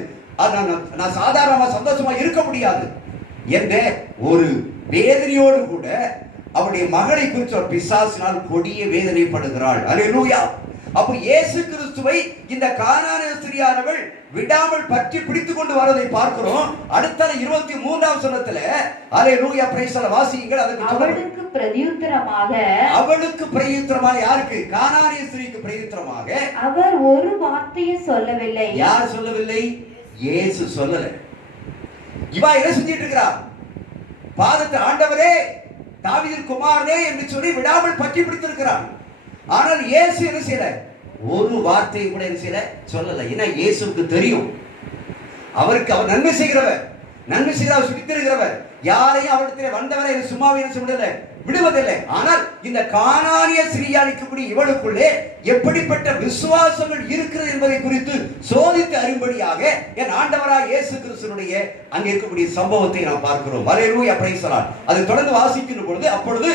நான் சாதாரணமா சந்தோஷமா இருக்க முடியாது என்ற ஒரு வேதனையோடு கூட அவருடைய மகளை குறித்து ஒரு பிசாசினால் கொடிய வேதனைப்படுகிறாள். அல்லேலூயா. அப்ப இயேசு கிறிஸ்துவை இந்த கானானிய ஸ்திரீயானவள் விடாமல் பற்றி பிடித்துக் கொண்டு வரதை பார்க்கிறோம். அடுத்த 23ஆம் வசனத்துல அல்லேலூயா, பிரைஸ் தி லார்ட் வாசியுங்கள். அவளுக்கு பிரதியுத்தரமாக யாருக்கு? கானானிய ஸ்திரீக்கு பிரதியுத்தரமாக அவர் ஒரு வார்த்தையும் சொல்லவில்லை. யார் சொல்லவில்லை? இயேசு சொல்லல. இவா என்ன செஞ்சிட்டு இருக்கிறா? பாதத்தை ஆண்டவரே, தாவீதின் குமாரனே என்று சொல்லி விடாமல் பற்றி பிடித்திருக்கிறான். ஆனால் இயேசு என்ன செய்யல? ஒரு வார்த்தையை கூட என்ன செய்யல, சொல்லல. ஏன்னா இயேசுவுக்கு தெரியும், அவருக்கு அவர் நன்மை செய்கிறவர், நன்மை செய்கிறவர், சுடித்திருக்கிறவர். யாரையும் அவரிடத்திலே வந்தவரை சும்மாவே என்ன செய்யல, விடுவதில்லை. ஆனால் இந்த கானானிய ஸ்திரீயாளிக்கும்படி இவளுக்குள்ளே எப்படிப்பட்ட விசுவாசங்கள் இருக்கிறது என்பதை குறித்து சோதித்து அறியும்படியாக என் ஆண்டவராய் இயேசு கிறிஸ்துவினுடைய அங்கே இருக்கக்கூடிய சம்பவத்தை நாம் பார்க்கிறோம். Hallelujah, praise the Lord. அதை தொடர்ந்து வாசிக்கும் பொழுது அப்பொழுது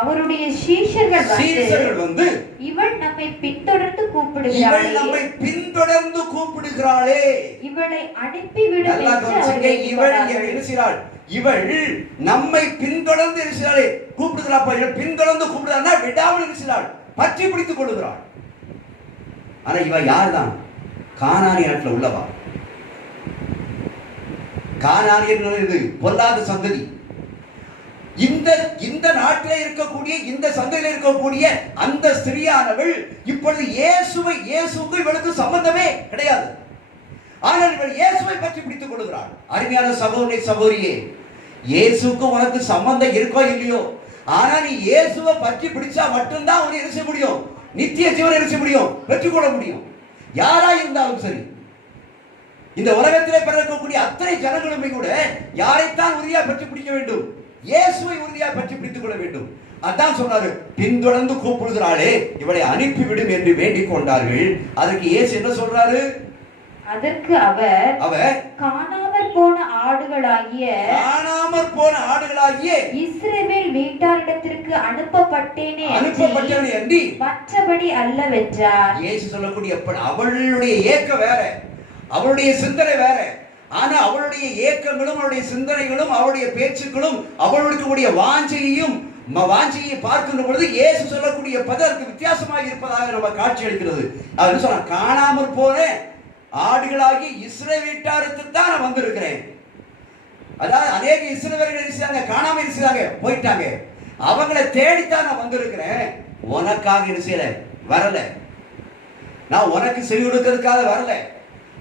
அவருடைய சீஷர்கள் வந்து இவள் நம்மை பின்தொடர்ந்து கூப்பிடுகிறாளே, இவளை அனுப்பி விடு. இவள் என்ன செய்கிறாள்? இவள் நம்மை பின்தொடர்ந்து இருக்கிறாளே, கூப்பிடுகிறாள். பின்தொடர்ந்து கூப்பிடுறாள், விடாமல் இருக்கிறாள், பற்றி பிடித்துக் கொள்ளுகிறாள். ஆனா இவ யார் தான்? கானானிய நாட்டில் உள்ளவா. கானானியர் இது பொல்லாத சந்ததி. இந்த நாட்டிலே இருக்கக்கூடிய, இந்த சந்தையில் இருக்கக்கூடிய அந்த ஸ்திரீயானவள் இப்பொழுது இயேசுவுக்கு இவளுக்கு சம்பந்தமே கிடையாது. ஆனால் இவள் இயேசுவை பற்றி பிடித்துக் கொள்கிறாள். அருமையான சகோதரி, சகோதரியே, இயேசுக்கு உனக்கு சம்பந்தம் இருக்கோ இல்லையோ, ஆனா நீ இயேசுவை பற்றி பிடிச்சா மட்டும்தான் உன்னை என்ன செய்ய முடியும்? நித்திய ஜீவனை என்ன செய்ய முடியும்? பெற்றுக்கொள்ள முடியும். யாரா இருந்தாலும் சரி, இந்த உலகத்திலே பிறக்கக்கூடிய அத்தனை ஜனங்களுமே கூட யாரைத்தான் உறுதியா பற்றி பிடிக்க வேண்டும்? இயேசுவை உறுதியா பற்றி பிடித்துக் கொள்ள வேண்டும். அதான் சொன்னாரு, பின்தொடர்ந்து கூப்பிடுகிறாளே, இவளை அனுப்பிவிடும் என்று வேண்டிக் கொண்டார்கள். அதற்கு இயேசு என்ன சொல்றாரு? அதற்கு அவர் காணாமற் போன ஆடுகளாகிய இஸ்ரவேல் வீட்டாரிடத்திற்கு அனுப்பப்பட்டேனே அன்றி மற்றபடி அல்லவென்றார். இயேசு சொல்லக்கூடிய அவளுடைய ஏக்கம் வேற, அவளுடைய சிந்தனை வேற. ஆனா அவளுடைய ஏக்கங்களும் அவளுடைய சிந்தனைகளும் அவளுடைய பேச்சுக்களும் அவளுடைய வாஞ்சையையும் வாஞ்சியை பார்க்கின்ற பொழுது இயேசு சொல்லக்கூடிய பதற்கு வித்தியாசமாக இருப்பதாக நம்ம காட்சி அளிக்கிறது. அவர் சொன்ன, காணாமற் போன ஆடுகளாகி இஸ்ரவேல் வீட்டாருக்கு தான் நான் வந்திருக்கிறேன். அதாவது அநேக இஸ்ரவேலர்கள் இருக்கிறாங்க, காணாம இருக்கிறாங்க, போயிட்டாங்க. அவங்களை தேடித்தான் நான் வந்திருக்கிறேன். உனக்காக என்ன செய்யல, வரல. நான் உனக்கு செவி கொடுக்கிறதுக்காக வரல,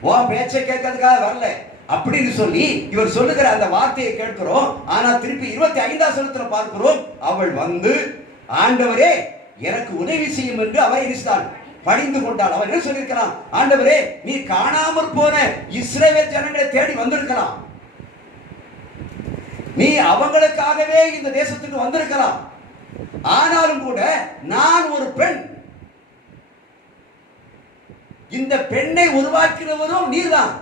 உன் பேச்சை கேட்கறதுக்காக வரல அப்படின்னு சொல்லி இவர் சொல்லுகிற அந்த வார்த்தையை கேட்கிறோம். ஆனா திருப்பி 25ஆம் வசனத்துல பார்க்கிறோம், அவள் வந்து ஆண்டவரே எனக்கு உதவி செய்யும் என்று அவள் இருந்தாள், பணிந்து கொண்டாள். அவன் என்ன சொல்லியிருக்கலாம், ஆண்டவரே நீ காணாமற் போன இஸ்ரவேல் ஜனங்களை தேடி வந்திருக்கலாம், நீ அவங்களுக்காகவே இந்த தேசத்துக்கு வந்திருக்கலாம். ஆனாலும் கூட நான் ஒரு பெண், இந்த பெண்ணை உருவாக்கினவரும் நீர்தான்,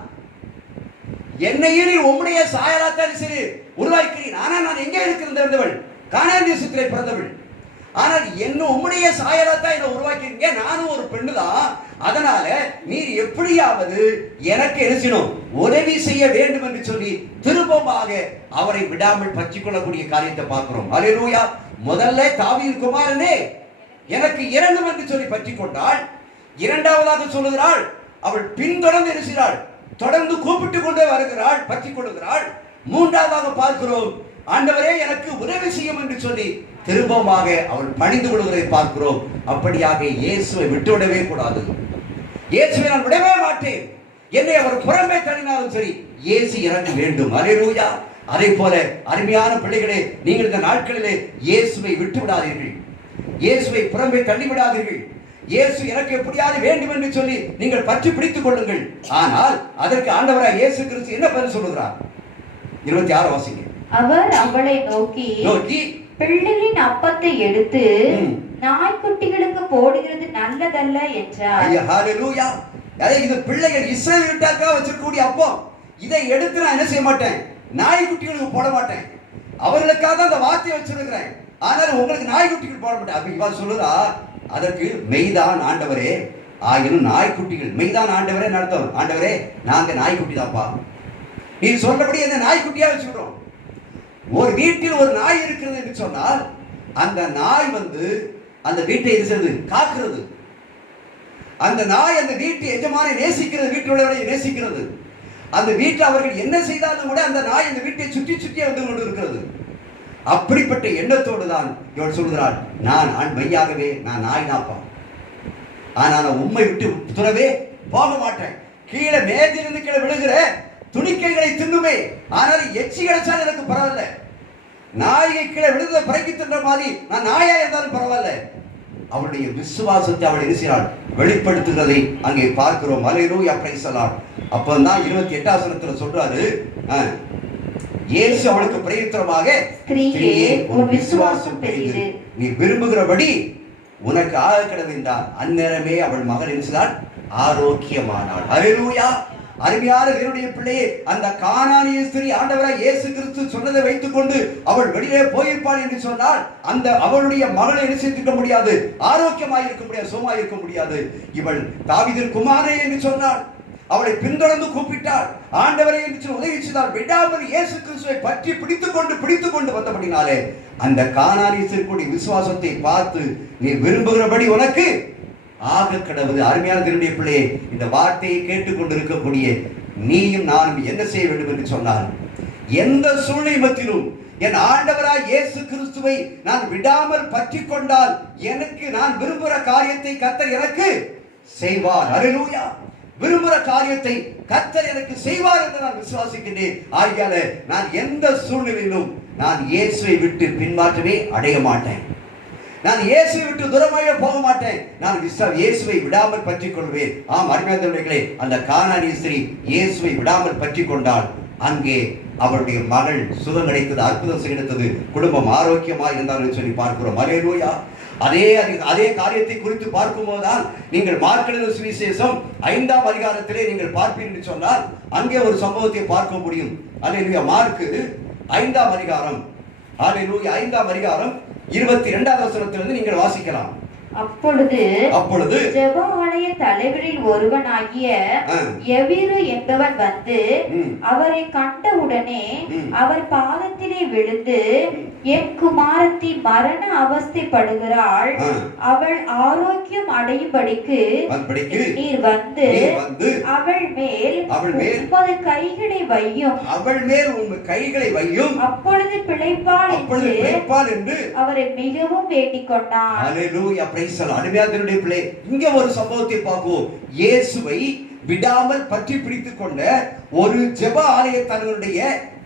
என்னையே நீ உம்முடைய சாயலாத்தான் சரி உருவாக்கிறீன். ஆனால் நான் எங்கே இருக்கிறவள், கானான் தேசத்திலே பிறந்தவள். ஆனால் என்ன உம்முடைய சாயலாத்தான் என்னை உருவாக்கிறீங்க, நானும் ஒரு பெண்ணு தான். அதனால நீர் எப்படியாவது எனக்கு எழுச்சினோம் உதவி செய்ய வேண்டும் என்று சொல்லி திரும்பமாக அவரை விடாமல் பற்றிக் கொள்ளக்கூடிய காரியத்தை பார்க்கிறோம். அல்லேலூயா. முதல்ல தாவீது குமாரனே எனக்கு இறங்கும் என்று சொல்லி பற்றிக் கொண்டாள். இரண்டாவதாக சொல்லுகிறாள், அவள் பின்தொடர்ந்து இருக்கிறாள், தொடர்ந்து கூப்பிட்டு கொண்டே வருகிறாள், பற்றிக் கொள்கிறாள். மூன்றாவதாக பார்க்கிறோம், ஆண்டவரே எனக்கு உதவி செய்யும் என்று சொல்லி திரும்பமாக அவள் பணிந்து கொள்கிறதை பார்க்கிறோம். அப்படியாக இயேசுவை விட்டுவிடவே கூடாது. இயேசுவை நான் விடவே மாட்டேன், என்னை அவர் புறம்பே தள்ளினாலும் சரி இயேசு இறங்க வேண்டும். அல்லேலூயா. அதே போல அருமையான பிள்ளைகளே, நீங்கள் இந்த நாட்களிலே இயேசுவை விட்டு விடாதீர்கள், இயேசுவை புறம்பே தள்ளி விடாதீர்கள். இயேசு எனக்கு எப்படியாவது வேண்டும் என்று சொல்லி நீங்கள் பற்றி பிடித்துக் கொள்ளுங்கள். ஆனால் அதற்கு ஆண்டவராய் இயேசு கிறிஸ்து என்ன பதில் சொல்லுகிறார்? 26 வாசிங்க. அவர் அவளை நோக்கி பிள்ளைகளின் அப்பத்தை எடுத்து நாய்க்குட்டிகளுக்கு போடுகிறது நல்லதல்ல என்றார். ஹalleluya. இது பிள்ளைகள் இஸ்ரவேல் வீட்டாருக்காக வச்சிருக்கக்கூடிய அப்பம், இதை எடுத்து நான் என்ன செய்ய மாட்டேன், நாய்க்குட்டிகளுக்கு போட மாட்டேன். அவர்களுக்காக அந்த வார்த்தையை வச்சிருக்கிறேன், ஆனால் உங்களுக்கு நாய்க்குட்டிகள் போட மாட்டேன். அப்ப இவன் சொல்லுறா, அதற்கு மெய்தான் ஆண்டவரே, ஆயினும் நாய்க்குட்டிகள். மெய்தான் ஆண்டவரே நடத்தும், ஆண்டவரே நாங்க நாய்க்குட்டி தான்ப்பா, நீ சொல்லபடி அந்த நாய்க்குட்டியா வச்சுக்கிறோம். ஒரு வீட்டில் ஒரு நாய் இருக்கிறது என்று சொன்னால் அந்த நாய் வந்து அந்த வீட்டை காக்கிறது. அந்த நாய் அந்த வீட்டை எஜமானை நேசிக்கிறது, வீட்டுடைய நேசிக்கிறது. அந்த வீட்டில் அவர்கள் என்ன செய்தாலும் கூட அந்த நாய் அந்த வீட்டை சுற்றி சுற்றி வந்து கொண்டு இருக்கிறது. அப்படிப்பட்ட எண்ணத்தோடு தான் இவள் சொல்கிறாள், நான் மெய்யாகவே நான் நாய் நாப்பா, ஆனால் நான் உண்மை விட்டு துறவே போக மாட்டேன். கீழே மேஜிலிருந்து கீழே விழுகிற துணிக்கைகளை தின்னுமே, ஆனால் எச்சி கிடைச்சாலும் எனக்கு பரவாயில்ல. நாயை கீழே விழுந்த பறக்கி தின்ற மாதிரி நான் நாயா இருந்தாலும் பரவாயில்ல. அவளுடைய விசுவாசத்தை அவள் இருக்கிறாள், வெளிப்படுத்துகிறதை அங்கே பார்க்கிறோம். Hallelujah, praise the Lord. அப்பதான் 28ஆம் வசனத்துல சொல்றாரு, இயேசு அவளுக்கு பிரயுத்தரமாக, ஸ்திரீயே உன் விசுவாசம் பெரியது, நீ விரும்புகிறபடி உனக்கு ஆக கிடவு என்றார். அந்நேரமே அவள் மகள் இருக்கிறாள், ஆரோக்கியமானாள். அல்லேலூயா. அருமையான என்னுடைய பிள்ளையே, அந்த கானானிய ஸ்திரீ ஆண்டவராய் இயேசு கிறிஸ்து சொன்னதை வைத்துக் கொண்டு அவள் வெளியே போயிருப்பாள் என்று சொன்னால் அந்த அவளுடைய மகளை என்ன செய்திருக்க முடியாது, ஆரோக்கியமாக இருக்க முடியாது, சுகமாக இருக்க முடியாது. இவள் தாவீதின் குமாரனே என்று சொன்னாள், அவளை பின்தொடர்ந்து கூப்பிட்டாள், ஆண்டவரே என்று உதவி செய்தாள். விடாமல் இயேசு கிறிஸ்துவை பற்றி பிடித்துக் கொண்டு வந்தபடினாலே அந்த கானானிய ஸ்திரீக்குடைய விசுவாசத்தை பார்த்து நீ விரும்புகிறபடி உனக்கு ஆக கடவுது. அருமையான என்னுடைய பிள்ளையே, இந்த வார்த்தையை கேட்டுக்கொண்டிருக்கக்கூடிய நீயும் நானும் என்ன செய்ய வேண்டும் என்று சொன்னால், எந்த சூழ்நிலையிலும் என் ஆண்டவராய் இயேசு கிறிஸ்துவை நான் விடாமல் பற்றி கொண்டால் எனக்கு நான் விரும்புகிற காரியத்தை கர்த்தர் எனக்கு செய்வார். அல்லேலூயா. விரும்புகிற காரியத்தை கர்த்தர் எனக்கு செய்வார் என்று நான் விசுவாசிக்கின்றேன். ஆகையால நான் எந்த சூழ்நிலையிலும் நான் இயேசுவை விட்டு பின்மாற்றவே அடைய மாட்டேன். நான் இயேசுவை விட்டு தூரமாக போக மாட்டேன். நான் இயேசுவை விடாமல் பற்றிக் கொள்வேன். ஆம் அருமையானவர்களே, அந்த கானானிய ஸ்திரீ இயேசுவை விடாமல் பற்றி கொண்டாள். அங்கே அவருடைய மகள் சுகம் கிடைத்தது, அற்புதம் கிடைத்தது, குடும்பம் ஆரோக்கியமாக இருந்தார்கள் சொல்லி பார்க்கிறோம். அல்லேலூயா. அதே காரியத்தை குறித்து பார்க்கும்போதுதான் நீங்கள் மார்க் எழுதின சுவிசேஷம் 5ஆம் அதிகாரத்திலே நீங்கள் பார்ப்பீர்கள் என்று சொன்னால் அங்கே ஒரு சம்பவத்தை பார்க்க முடியும். அல்லேலூயா. மார்க் 5ஆம் அதிகாரம், அல்லேலூயா, 5ஆம் அதிகாரம் 22ஆம் வசனத்திலிருந்து நீங்கள் வாசிக்கலாம். அப்பொழுது ஜெப ஆலய தலைவரில் ஒருவனாகிய எவிரு என்பவன் வந்து அவரை கண்டவுடனே அவர் பாதத்திலே விழுந்து, என் குமாரத்தி மரண அவஸ்தைப்படுகிறாள், அவள் ஆரோக்கியம் அடையும்படிக்கு நீர் வந்து அவள் மேல் உமது கைகளை வையும், அப்பொழுது பிழைப்பாள் என்று அவரை மிகவும் வேண்டிக் கொண்டான். அல்லேலூயா, பிரைஸ் தி லார்ட். அருமையானவருடைய பிள்ளை, இங்க ஒரு சம்பவத்தை பார்ப்போம். இயேசுவை விடாமல் பற்றி பிடித்துக் கொண்ட ஒரு ஜெப ஆலய தன்னுடைய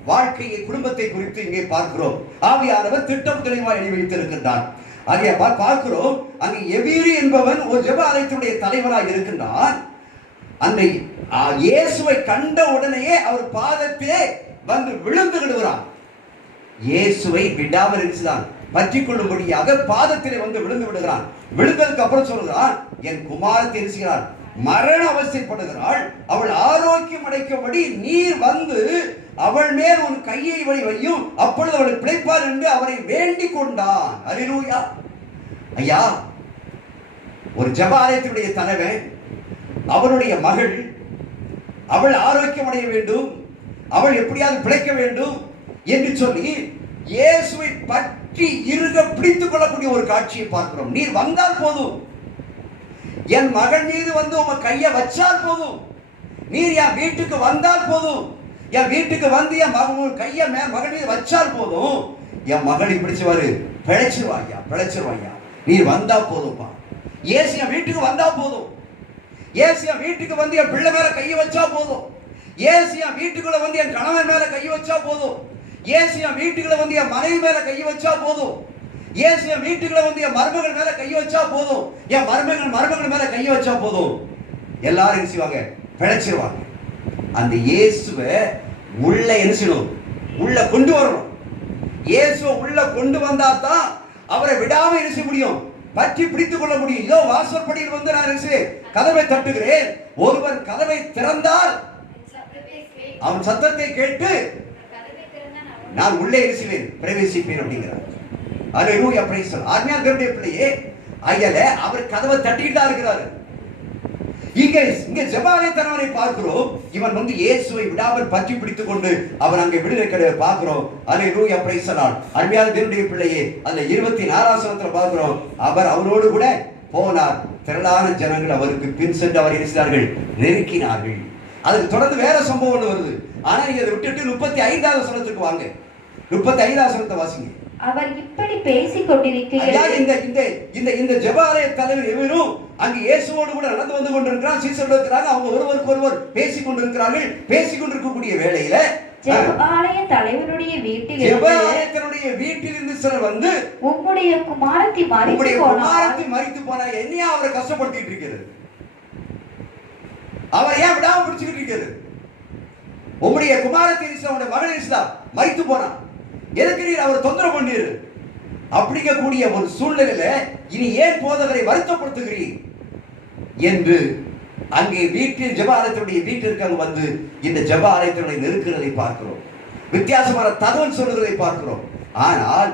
வாழ்க்கையை, குடும்பத்தை குறித்து இங்கே பார்க்கிறோம். ஆவியானவர் திட்டம் தெளிவாக எழுதி வைத்திருக்கின்றார். அங்கே பார்க்கிறோம், அங்கே எவீரு என்பவன் ஒரு ஜெப ஆலயத்தினுடைய தலைவராக இருக்கின்றான். அந்த இயேசுவை கண்ட உடனேயே அவர் பாதத்திலே வந்து விழுந்து விடுகிறான். இயேசுவை விடாமல் இருந்துதான் பற்றி கொள்ளும்படியாக பாதத்திலே வந்து விழுந்து விடுகிறான். விழுந்ததுக்கு அப்புறம் சொல்கிறான், என் குமாரத்தை இருக்கிறாள், மரண அவஸ்தைப்படுகிறாள், அவள் ஆரோக்கியம் அடைக்கும்படி நீர் வந்து அவள் மேல் ஒரு கையை வையும், அப்பொழுது அவள் பிழைப்பாள் என்று அவரை வேண்டிக் கொண்டான். அல்லேலூயா. ஐயா, ஒரு ஜெப ஆலயத்தினுடைய தலைவன், அவனுடைய மகள், அவள் ஆரோக்கியம் அடைய வேண்டும், அவள் எப்படியாவது பிழைக்க வேண்டும் என்று சொல்லி இயேசுவை பற்றி இறுக பிடித்துக் கொள்ளக்கூடிய ஒரு காட்சியை பார்க்கிறோம். நீர் வந்தால் போதும், என் மகள் மீது வந்து உங்க கையை வச்சால் போதும், நீர் என் வீட்டுக்கு வந்தால் போதும், என் வீட்டுக்கு வந்து என் மகன் கையை மகள் மீது வச்சால் போதும், என் மகளை பிடிச்சுவாரு, பிழைச்சிருவாயா, நீர் வந்தா போதும்பா. இயேசு என் வீட்டுக்கு வந்தா போதும், இயேசு என் வீட்டுக்கு வந்து என் பிள்ளை மேல கையை வச்சா போதும், இயேசு என் வீட்டுக்குள்ள வந்து என் கணவன் மேல கையை வச்சா போதும், இயேசு என் வீட்டுக்குள்ள வந்து என் மனைவி மேல கையை வச்சா போதும், இயேசு என் வீட்டுக்குள்ள வந்து என் மருமகள் மேல கையை வச்சா போதும், என் மருமகள் மேல கையை வச்சா போதும், எல்லாரும் என்ன செய்வாங்க, பிழைச்சிருவாங்க. அந்த இயேசுவை உள்ள என்ன செய்யணும், உள்ள கொண்டு வரணும். இயேசுவை உள்ள கொண்டு வந்தா தான் அவரை விடாம என்ன செய்ய முடியும், பற்றி பிடித்துக் கொள்ள முடியும். இதோ வாசற்படியில் வந்து நான் கதவை தட்டுகிறேன், ஒருவர் கதவை திறந்தால் அவன் சத்தத்தை கேட்டு நான் உள்ளே இருசுவேன், பிரவேசிப்பேன் அப்படிங்கிறார். அல்லேலூயா, பிரைஸ் தி லார்ட். ஆர்மியாருடைய பிள்ளையே, ஐயல அவர் கதவை தட்டிட்டு தான் இருக்கிறார். இங்க ஜெப ஆலயத்தனவரை பார்க்கிறோம். இவன் வந்து இயேசுவை விடாமல் பற்றி பிடித்துக் கொண்டு அவன் அங்கே விடுதலை கிடையாது பார்க்கிறோம். Hallelujah, praise the Lord. அருமையான தேவனுடைய பிள்ளையே, அந்த 24 வசனத்துல பார்க்கிறோம், அவர் அவரோடு கூட போனார், திரளான ஜனங்கள் அவருக்கு பின் சென்று அவர் இருக்கிறார்கள், நெருக்கினார்கள். அதுக்கு தொடர்ந்து வேற சம்பவம் ஒன்று வருது. ஆனா நீங்க அதை விட்டுட்டு 35வது வசனத்துக்கு வாங்க. 35வது வசனத்தை வாசிங்க. அவர் இப்படி பேசிக் கொண்டிருக்கிறார். இந்த ஜெப ஆலய தலைவர் இவரும் அங்கு இயேசுவோடு கூட நடந்து வந்து கொண்டிருக்கிறார், சீசரோடு இருக்கிறாங்க, அவங்க ஒருவருக்கு ஒருவர் பேசிக் கொண்டிருக்கிறார்கள். பேசிக் கொண்டிருக்கக்கூடிய வேளையில ஜெப ஆலய தலைவனுடைய வீட்டிலிருந்து சிலர் வந்து, உம்முடைய குமாரத்தி மரித்து போனா என்னையா அவரை கஷ்டப்படுத்திட்டு இருக்கிறது, அவர் ஏன் விடாம பிடிச்சுக்கிட்டு இருக்கிறது, உம்முடைய குமாரத்தி உடைய மகள் மரித்து போனான், எதுக்கு நீர் அவர் தொந்தரவு பண்ணீர் அப்படிங்கக்கூடிய ஒரு சூழ்நிலையில இனி ஏன் போதகரை வருத்தப்படுத்துகிறீர் என்று அங்கே வீட்டில் ஜெப ஆலயத்தினுடைய வீட்டிற்கு அங்கு வந்து இந்த ஜெப ஆலயத்தினுடைய நெருக்கிறதை பார்க்கிறோம். வித்தியாசமான தகவல் சொல்லுகிறதை பார்க்கிறோம். ஆனால்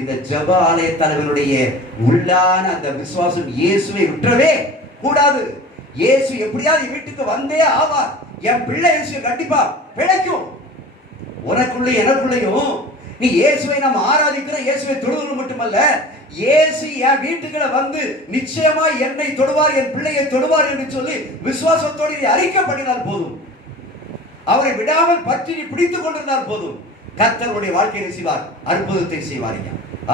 இந்த ஜெப ஆலய தலைவனுடைய உள்ளான அந்த விசுவாசம் இயேசுவை விட்டுறவே கூடாது. இயேசு எப்படியாவது வீட்டுக்கு வந்தே ஆவார், என் பிள்ளை இயேசு கண்டிப்பா பிழைக்கும். உனக்குள்ள எனக்குள்ளையும் நீ இயேசுவை நாம் ஆராதிக்கிற இயேசுவை தொழுவது மட்டுமல்ல, இயேசு என் வீட்டுக்குள்ள வந்து நிச்சயமா என்னை தொடுவார், என் பிள்ளையை தொடுவார் என்று சொல்லி விசுவாசத்தோடு நீ அறிக்கைப்படினால் போதும், அவரை விடாமல் பற்றி நீ பிடித்துக் கொண்டிருந்தால் போதும், கர்த்தருடைய வாழ்க்கையை செய்வார், அற்புதத்தை செய்வார்.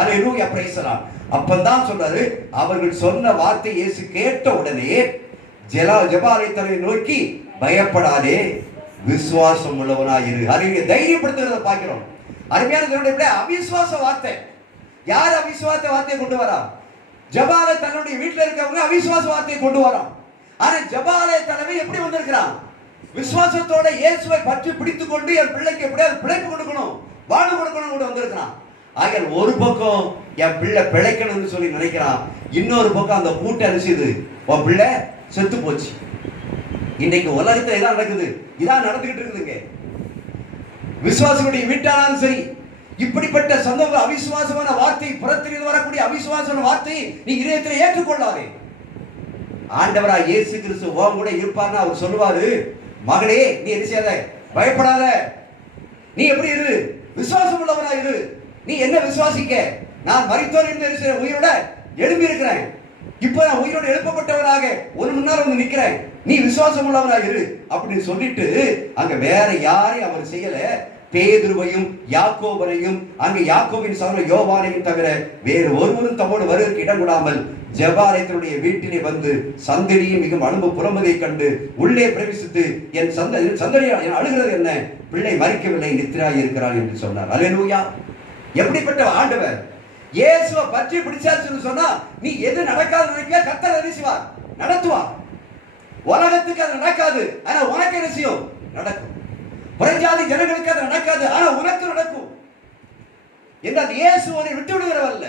அல்லேலூயா, பிரைஸ் தி லார்ட். அப்பதான் சொல்றாரு, அவர்கள் சொன்ன வார்த்தை இயேசு கேட்ட உடனே ஜெப ஆலயத்தை நோக்கி, பயப்படாதே, விசுவாசம் உள்ளவனாயிரு. அறிவிய தைரியப்படுத்துகிறத பார்க்கிறோம். அருமையான தேவனுடைய பிள்ளை, அவிசுவாச வார்த்தை, யார் அவிசுவாச வார்த்தையை கொண்டு வரா? ஜெப ஆலய தன்னுடைய வீட்டில் இருக்கவங்க அவிசுவாச வார்த்தையை கொண்டு வரா. ஆனா ஜெப ஆலய தலைவன் எப்படி வந்திருக்கிறான்? விசுவாசத்தோட இயேசுவை பற்றி பிடித்துக் கொண்டு என் பிள்ளைக்கு எப்படியாவது பிழைப்பு கொடுக்கணும், வாழ்வு கொடுக்கணும் கூட வந்திருக்கிறான். ஆக ஒரு பக்கம் என் பிள்ளை பிழைக்கணும்னு சொல்லி நினைக்கிறான், இன்னொரு பக்கம் அந்த கூட்டம் அரிசிது, உன் பிள்ளை செத்து போச்சு. இன்னைக்கு உலகத்துல இதான் நடக்குது, இதான் நடந்துகிட்டு இருக்குதுங்க. விசுவாசிகளுடைய வீட்டானாலும் சரி, இப்படிப்பட்ட சந்தோக அவிசுவாசமான வார்த்தை, புறத்திலிருந்து வரக்கூடிய அவிசுவாசமான வார்த்தையை நீ இதயத்தில் ஏற்றுக்கொள்ளாதே. ஆண்டவராய் இயேசு கிறிஸ்து உன் கூட இருப்பார்னா அவர் சொல்லுவாரு, மகளே நீ என்ன செய்யாத, பயப்படாத, நீ எப்படி இரு, விசுவாசம் உள்ளவனா இரு. நீ என்ன விசுவாசிக்க, நான் மரித்தோர் இருந்து உயிரோட எழுப்பி இருக்கிறேன், இப்ப நான் உயிரோடு எழுப்பப்பட்டவனாக ஒரு முன்னால் வந்து நிக்கிறேன், நீ விசுவாசம் உள்ளவனாக இரு அப்படின்னு சொல்லிட்டு அங்க வேற யாரையும் அவர் செய்யல. பேதுருவையும் யாக்கோபரையும், அங்க யாக்கோபின் சகோதரன் யோவானையும் தவிர வேறு ஒருவரும் தம்மோடு வருவதற்கு இடம் விடாமல் ஜெபாலயத்தினுடைய வீட்டிலே வந்து சந்தடியும் மிகவும் அனுபவ புறம்பதை கண்டு உள்ளே பிரவேசித்து, என் சந்தடி அழுகிறது என்ன, பிள்ளை மறிக்கவில்லை, நித்திராய் இருக்கிறான் என்று சொன்னார். அல்லேலூயா. எப்படிப்பட்ட ஆண்டவர்! இயேசுவை பற்றி பிடிச்சாச்சுன்னு சொன்னா நீ எது நடக்காது நினைக்க கர்த்தர் என்ன செய்வார், நடத்துவார். உலகத்துக்கு அது நடக்காது, ஆனா உனக்கு என்ன செய்யும், நடக்கும். புறஜாதி ஜனங்களுக்கு அது நடக்காது, ஆனா உனக்கு நடக்கும். என்றால் இயேசு அவரை விட்டு விடுகிறவல்ல.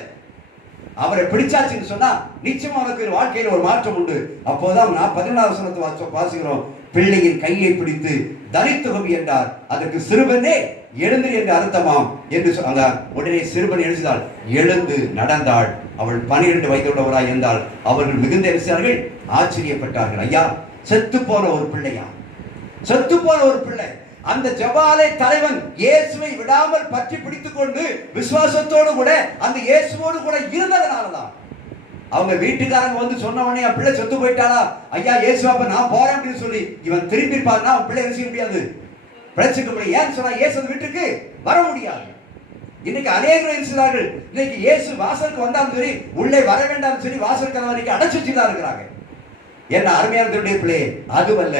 அவரை பிடிச்சாச்சுன்னு சொன்னா நிச்சயமா உனக்கு வாழ்க்கையில் ஒரு மாற்றம் உண்டு. அப்போதான் 14வது வசனத்தை வாசிக்கிறோம், பிள்ளையின் கையை பிடித்து தரித்துகம் என்றார். அதற்கு சிறுவனே எழுந்து என்று அர்த்தமாம் என்று சொன்னாங்க. உடனே சிறுவன் எழுந்தாள், எழுந்து நடந்தாள். அவள் 12 வயதுள்ளவராய் இருந்தாள். அவர்கள் மிகுந்த எழுந்தார்கள், ஆச்சரியப்பட்டார்கள். ஐயா, செத்து போன ஒரு பிள்ளையா, செத்து போன ஒரு பிள்ளை. அந்த ஜெபாலய தலைவன் இயேசுவை விடாமல் பற்றி பிடித்துக் கொண்டு விசுவாசத்தோடு கூட அந்த இயேசுவோடு கூட இருந்ததனாலதான் அவங்க வீட்டுக்காரங்க வந்து சொன்னவனே பிள்ளை செத்து போயிட்டாளா, ஐயா இயேசு அப்ப நான் போறேன் அப்படின்னு சொல்லி இவன் திரும்பி இருப்பாருன்னா அவன் பிள்ளை செய்ய முடியாது, பிழைச்சுக்க முடியும். ஏன்னு சொன்னா இயேசு வீட்டுக்கு வர முடியாது. இன்னைக்கு அநேகர் இருக்கிறார்கள், இன்னைக்கு இயேசு வாசலுக்கு வந்தாலும் சரி, உள்ளே வர வேண்டாம் சரி, வாசல் கதவை வரைக்கும் அடைச்சு வச்சுதான் இருக்கிறாங்க. என்ன அருமையான பிள்ளை, அதுவல்ல.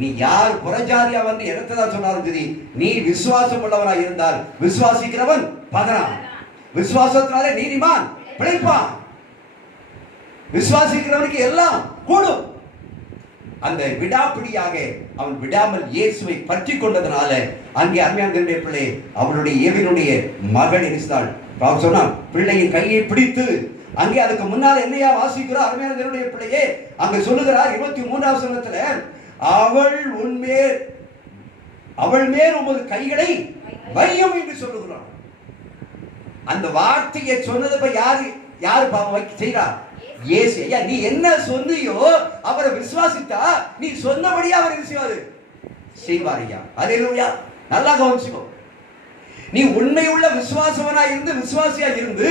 நீ யார் புறஜாதியா வந்து என்னத்தான் சொன்னாலும் சரி, நீ விசுவாசம் உள்ளவராக இருந்தால் விசுவாசிக்கிறவன் பதறான், விசுவாசத்தினாலே நீதிமான் பிழைப்பான், விசுவாசிக்கிறவனுக்கு எல்லாம் கூடும். அந்த விடாப்பிடியாக அவன் விடாமல் இயேசுவை பற்றி கொண்டதனால அங்கே அருமையான பிள்ளை அவனுடைய ஏவினுடைய மகள் இருந்தாள். சொன்னான், பிள்ளையின் கையை பிடித்து. அங்கே அதுக்கு முன்னால் என்னையா வாசிக்கிறோம் அருமையான பிள்ளையே, அங்க சொல்லுகிறார் 23வது வசனத்துல, அவள் மேல் உமது கைகளை வையும் என்று சொல்லுகிறான். அந்த வார்த்தையை சொன்னது யாரு செய்கிறார், இயேசு. ஐயா, நீ என்ன சொன்னியோ அவரை விசுவாசித்தா நீ சொன்னபடியே அவர் செய்வார். ஐயா, அல்லேலூயா. நல்லா கவனிச்சுக்கோ. நீ உண்மையுள்ள விசுவாசவனா இருந்து விசுவாசியா இருந்து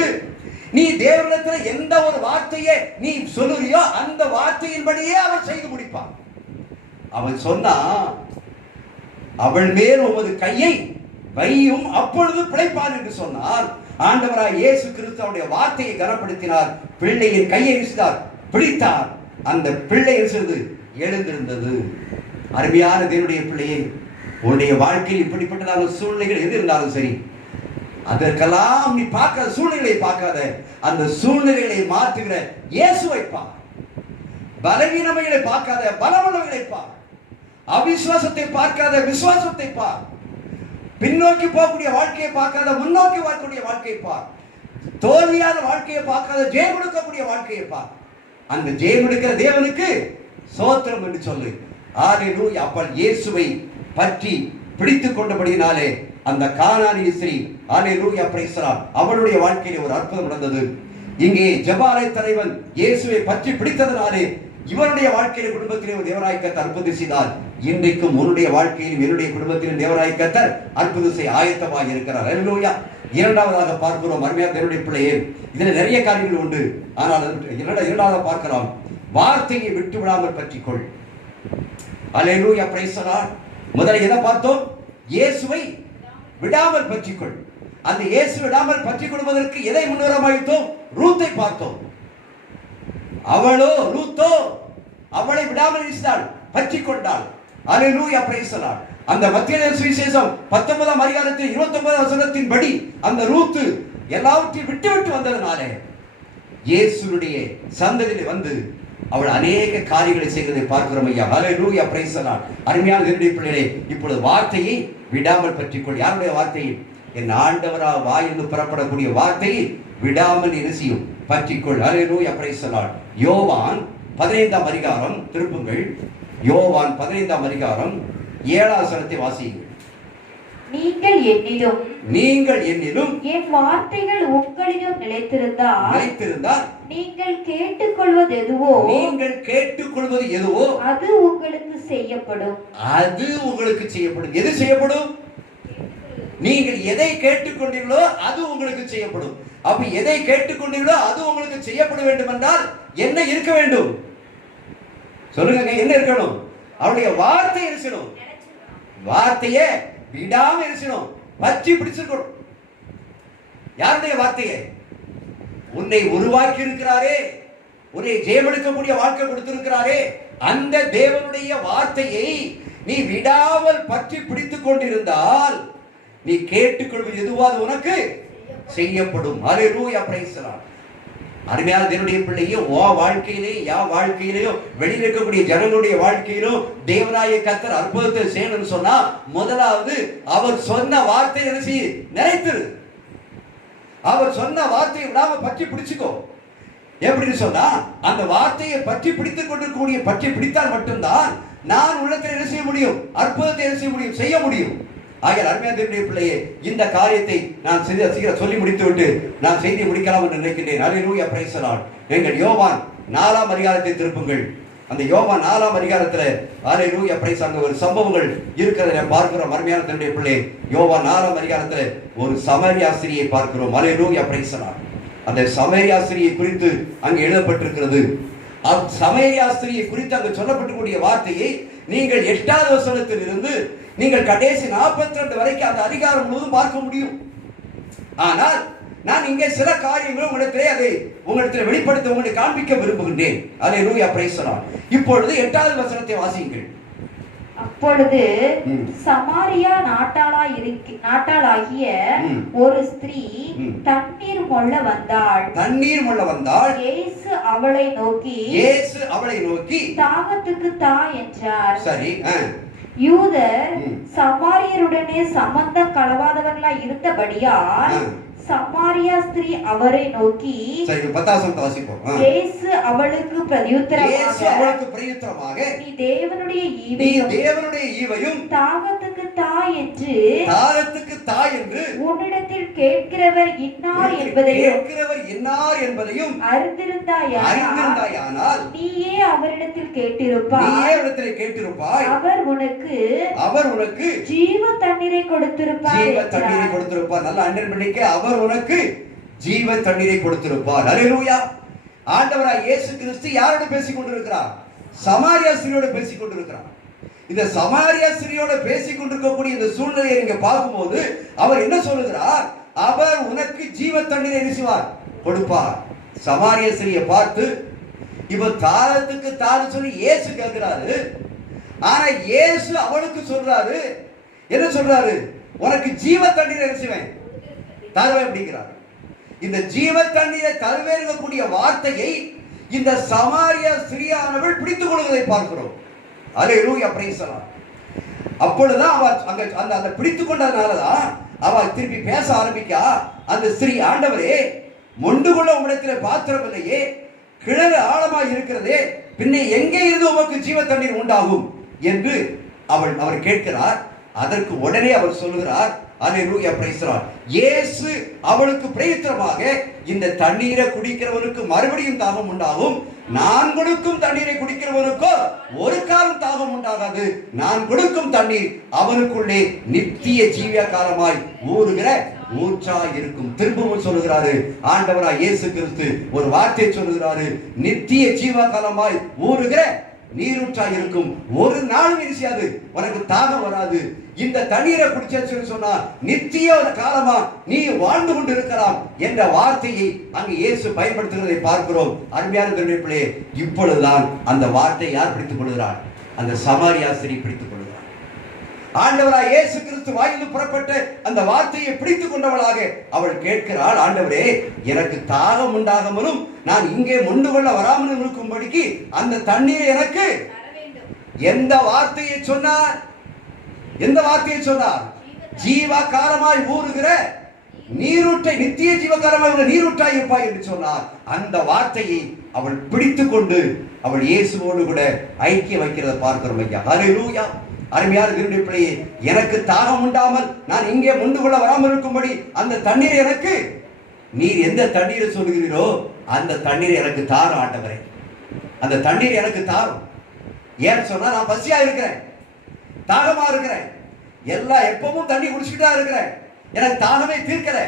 நீ தேவனிடத்தில் எந்த ஒரு வார்த்தையை நீ சொல்லுறியோ அந்த வார்த்தையின்படியே அவர் செய்து முடிப்பார். அவன் சொன்னா, அவள் மேல் உமது கையை வையும் அப்பொழுது பிழைப்பான் என்று சொன்னார். ஆண்டவராய் இயேசு கிறிஸ்து அவருடைய வார்த்தையை கனப்படுத்தினார். பிள்ளையின் கையை வீசினார், பிடித்தார். அந்த பிள்ளை எழுந்திருந்தது. அருமையான தேவனுடைய பிள்ளையை, உன்னுடைய வாழ்க்கையில் இப்படிப்பட்டதான சூழ்நிலைகள் எது இருந்தாலும் சரி, அதற்கெல்லாம் நீ பார்க்காத சூழ்நிலைகளை பார்க்காத, அந்த சூழ்நிலைகளை மாற்றுகிற இயேசுவை பார். பலவீனமைகளை பார்க்காத, பலமுள்ளவைகளை பார். அவிசுவாசத்தை பார்க்காத, விசுவாசத்தை பார். பின்னோக்கி போகக்கூடிய வாழ்க்கையை பார்க்காத, முன்னோக்கி வரக்கூடிய வாழ்க்கையை பார். தோல்வியான வாழ்க்கையை பார்க்காத, ஜெயம் கொடுக்கக்கூடிய வாழ்க்கையை பார். அந்த ஜெயம் கொடுக்கிற தேவனுக்கு சோத்திரம் என்று சொல்லு. அல்லேலூயா. அப்பள் இயேசுவை பற்றி பிடித்துக் கொண்டபடியினாலே அந்த கானானிய ஸ்திரீ, அல்லேலூயா, பிரைஸ் தி லார்ட், அவளுடைய வாழ்க்கையிலே ஒரு அற்புதம் நடந்தது. இங்கே ஜெபாலய தலைவன் இயேசுவை பற்றி பிடித்ததனாலே இவருடைய வாழ்க்கையில குடும்பத்திலே தேவராய் கர்த்தர் அற்புதம் செய்தார். இன்றைக்கும் உன்னுடைய வாழ்க்கையிலும் என்னுடைய குடும்பத்திலும் தேவராய் கர்த்தர் அற்புதம் செய்ய ஆயத்தமாக இருக்கிறார். அல்லேலூயா. இரண்டாவதாக பார்க்கிறோம் அருமையான தேவனுடைய பிள்ளையே, இதுல நிறைய காரியங்கள் உண்டு. ஆனால் இரண்டாவதாக பார்க்கலாம், வார்த்தையை விட்டு விடாமல் பற்றிக்கொள். அல்லேலூயா, பிரைஸ் தி லார்ட். முதல்ல எதை பார்த்தோம்? இயேசுவை விடாமல் பற்றிக்கொள். அந்த இயேசு விடாமல் பற்றிக் கொள்வதற்கு எதை முன்னுரிமைத்தோம்? ரூத்தை பார்த்தோம். அவளோ ரூத்தோ அவளை விடாமல் இருந்தாள், பற்றிக் கொண்டாள். அல்லேலூயா, பிரைஸ் தி லார்ட். அந்த மத்தேயு சுவிசேஷம் 19ஆம் அதிகாரத்தில் 29ஆம் வசனத்தின் படி அந்த ரூத்து எல்லாவற்றையும் விட்டு வந்ததனாலே இயேசுவுடைய சந்ததியிலே வந்து அவள் அநேக காரியங்களை செய்வதை பார்க்கிறோம். ஐயா, அல்லேலூயா, பிரைஸ் தி லார்ட். அருமையான தேவனுடைய பிள்ளைகளே, இப்பொழுது வார்த்தையை விடாமல் பற்றிக்கொள். யாருடைய வார்த்தையை? என் ஆண்டவரா வாயிலிருந்து புறப்படக்கூடிய வார்த்தையை விடாமல் செய்யும், பற்றிக்கொள். அல்லேலூயா, பிரைஸ் தி லார்ட். யோவான் 15ஆம் அதிகாரம், திருப்புங்கள், யோவான் 15ஆம் அதிகாரம் 7ஆம் வசனத்தை வாசியுங்கள். நீங்கள் என்னிலும் என் வார்த்தைகள் உங்களிலும் நிலைத்திருந்தால் நீங்கள் கேட்டுக்கொள்வது எதுவோ அது உங்களுக்கு செய்யப்படும். எது செய்யப்படும்? நீங்கள் எதை கேட்டுக்கொண்டீர்களோ அது உங்களுக்கு செய்யப்படும். அப்ப எதை கேட்டுக்கொண்டீர்களோ அது உங்களுக்கு செய்யப்பட வேண்டும் என்றால் என்ன இருக்க வேண்டும்? சொல்லுங்க, என்ன இருக்கணும்? அவருடைய வார்த்தை இருக்கணும். வார்த்தையே விடாம இருக்கணும், பற்றி பிடிச்சிருக்கணும். யாருடைய வார்த்தையை? உன்னை உருவாக்கி இருக்கிறாரே, உன்னை ஜெயமெடுக்கக்கூடிய வாழ்க்கை கொடுத்திருக்கிறாரே, அந்த தேவனுடைய வார்த்தையை நீ விடாமல் பற்றி பிடித்துக் கொண்டிருந்தால் நீ கேட்டுக்கொள்வது எதுவாது உனக்கு செய்யப்படும். அல்லேலூயா, பிரைஸ் தி லார்ட். அருமையான தேவனுடைய பிள்ளையே, வாழ்க்கையிலேயோ வெளியில் இருக்கக்கூடிய ஜனங்களுடைய வாழ்க்கையிலோ தேவனாய கர்த்தர் அற்புதத்தை செய்யணும்னு சொன்னா முதலாவது அவர் சொன்ன வார்த்தை நினைத்திரு. அவர் சொன்ன வார்த்தையை விடாம பற்றி பிடிச்சுக்கோ. எப்படின்னு சொன்னா அந்த வார்த்தையை பற்றி பிடித்துக் கொண்டிருக்கக்கூடிய பற்றி பிடித்தால் மட்டும்தான் நான் உள்ளத்தில் என்ன செய்ய முடியும்? அற்புதத்தை என்ன செய்ய முடியும்? செய்ய முடியும். ஆகிய அருமையான தேவனுடைய பிள்ளையே, இந்த காரியத்தை நான் சீக்கிரம் சொல்லி முடித்து விட்டு நான் செய்தி முடிக்கலாம் என்று நினைக்கின்றேன். அல்லேலூயா, பிரைஸ் தி லார்ட். எங்கள் யோவான் 4ஆம் அதிகாரத்தை திருப்புங்கள். அந்த யோவான் 4ஆம் அதிகாரத்துல அல்லேலூயா, பிரைஸ், அங்க ஒரு சம்பவங்கள் இருக்கிறத பார்க்கிறோம். அருமையான தேவனுடைய பிள்ளை, யோவான் 4ஆம் அதிகாரத்துல ஒரு சமாரியாஸ்திரியை பார்க்கிறோம். Hallelujah, praise the Lord. அந்த சமாரியாஸ்திரியை குறித்து அங்கு எழுதப்பட்டிருக்கிறது. சமாரியாஸ்திரியை குறித்து அங்கு சொல்லப்பட்டிருக்கூடிய வார்த்தையை நீங்கள் 8வது வசனத்தில் இருந்து நீங்கள் கடைசி 42 வரைக்கும் அந்த அதிகாரம் முழுவதும் பார்க்க முடியும். ஆனால் நான் இங்கே சில காரியங்கள் உங்களிடத்திலே வெளிப்படுத்த உங்களுக்கு காண்பிக்க விரும்புகின்றேன். அல்லேலூயா, பிரைஸ் தி லார்ட். இப்பொழுது 8வது வசனத்தை வாசியுங்கள். அப்பொழுது சமாரியா நாட்டாளாகிய ஒரு ஸ்திரீ தண்ணீர் மொள்ள வந்தாள். இயேசு அவளை நோக்கி தாகத்துக்கு தா என்றார். சரி, யூதர் சமாரியருடனே சம்பந்தம் கலவாதவர்களாய் இருந்தபடியால் சமாரியா ஸ்திரீ அவரை நோக்கி, இயேசு அவளுக்கு பிரதியுத்தரமாக, நீ தேவனுடைய ஈவையும் தாகத்துக்கு தா என்று உன்னிடத்தில் கேட்கிறவர் இன்னார் என்பதையும் அறிந்திருந்தாயானால் நீயே அவரிடத்தில் கேட்டிருப்பாய். அவர் உனக்கு ஜீவ தண்ணீரை கொடுத்திருப்பார். நல்ல அண்டர் பண்ணிக்க, அவர் உனக்கு ஜீவ தண்ணீரை கொடுத்திருப்பார். அல்லேலூயா. ஆண்டவராய் இயேசு கிறிஸ்து யாரோடு பேசிக் கொண்டிருக்கிறார்? சமாரியா ஸ்திரியோடு பேசிக் கொண்டிருக்கிறார். இந்த சமாரியா ஸ்திரியோடு பேசிக் கொண்டிருக்கக்கூடிய இந்த சூழ்நிலையை நீங்க பார்க்கும்போது அவர் என்ன சொல்லுகிறார்? அவர் உனக்கு ஜீவ தண்ணீரை என்ன செய்வார்? கொடுப்பார். சமாரியா ஸ்திரியை பார்த்து இவர் தாரத்துக்கு தாரு சொல்லி இயேசு கேட்கிறாரு. ஆனா இயேசு அவளுக்கு சொல்றாரு, என்ன சொல்றாரு? உனக்கு ஜீவ தண்ணீரை என்ன செய்வேன்? தருவேன் அப்படிங்கிறார். இந்த ஜீவ தண்ணீரை தருவேன் வார்த்தையை இந்த சமாரியா ஸ்திரியானவள் பிடித்துக் கொள்வதை பார்க்கிறோம். Hallelujah, praise the Lord. அப்பொழுதுதான் அவ அந்த பிடித்துக் கொண்டதனாலதான் அவள் திருப்பி பேச ஆரம்பிக்கா. அந்த ஸ்திரீ, ஆண்டவரே, மொண்டு கொள்ள உம்மிடத்தில் பாத்திரம் இல்லையே, கிணறு ஆழமாய் இருக்கிறதே, பின்னே எங்கே இருந்து உமக்கு ஜீவ தண்ணீர் உண்டாகும் என்று அவர் கேட்கிறார். அதற்கு உடனே அவர் சொல்லுகிறார், அல்லேலூயா, பிரைஸ் தி லார்ட். இயேசு அவளுக்கு பிரதியுத்தரமாக, இந்த தண்ணீரை குடிக்கிறவனுக்கு மறுபடியும் தாகம் உண்டாகும், நான் கொடுக்கும் தண்ணீரை குடிக்கிறவனுக்கோ ஒரு காலம் தாகம் உண்டாகாது. நான் கொடுக்கும் தண்ணீர் அவனுக்குள்ளே நித்திய ஜீவ காலமாய் ஊறுகிற ஊற்றாய் இருக்கும். திரும்பவும் சொல்லுகிறாரு ஆண்டவராய் இயேசு கிறிஸ்து, ஒரு வார்த்தை சொல்லுகிறாரு, நித்திய ஜீவ காலமாய் ஊறுகிற நீரூற்றாய் இருக்கும். ஒரு நாள் வீசியாது உனக்கு தாகம் வராது. இந்த தண்ணீரை குடிச்சேன்னு சொன்னா நித்திய காலமா நீ வாழ்ந்து கொண்டு இருக்கலாம் என்ற வார்த்தையை அங்கு இயேசு பயன்படுத்துகிறதை பார்க்கிறோம். அருமையான தேவனுடைய பிள்ளையே, இப்பொழுதுதான் அந்த வார்த்தையை யார் பிடித்துக் கொள்கிறார்? அந்த சமாரியா ஸ்திரீ பிடித்துக் கொள்கிறார். ஆண்டவராய் இயேசு கிறிஸ்து வாயிலிருந்து புறப்பட்ட அந்த வார்த்தையை பிடித்துக் கொண்டவளாக அவள் கேட்கிறாள், ஆண்டவரே, எனக்கு தாகம் உண்டாகாமலும் நான் இங்கே மொண்டு கொள்ள வராமலும் இருக்கும்படிக்கு அந்த தண்ணீரை எனக்கு எந்த வார்த்தையை சொன்னார்? ஜீவ காலமாய் ஊறுகிற நீரூற்றை, நித்திய ஜீவ காலமாய் நீரூற்றாய் இருப்பாய் என்று சொன்னார். அந்த வார்த்தையை அவள் பிடித்துக் கொண்டு அவள் இயேசுவோடு கூட ஐக்கியம் வைக்கிறத பார்க்கிறோம் ஐயா. அல்லேலூயா. அருமையான தேவனுடைய பிள்ளையே, எனக்கு தாகம் உண்டாமல் நான் இங்கே முண்டு கொள்ள வராமல் இருக்கும்படி அந்த தண்ணீர் எனக்கு, நீர் எந்த தண்ணீரை சொல்கிறீரோ அந்த தண்ணீர் எனக்கு தாரும் ஆண்டவரே, அந்த தண்ணீர் எனக்கு தாரும். ஏன்னு சொன்னா நான் பசியா இருக்கிறேன், தாகமா இருக்கிறேன், எல்லாம் எப்பவும் தண்ணி குடிச்சுக்கிட்டா இருக்கிறேன், எனக்கு தாகமே தீர்க்கல.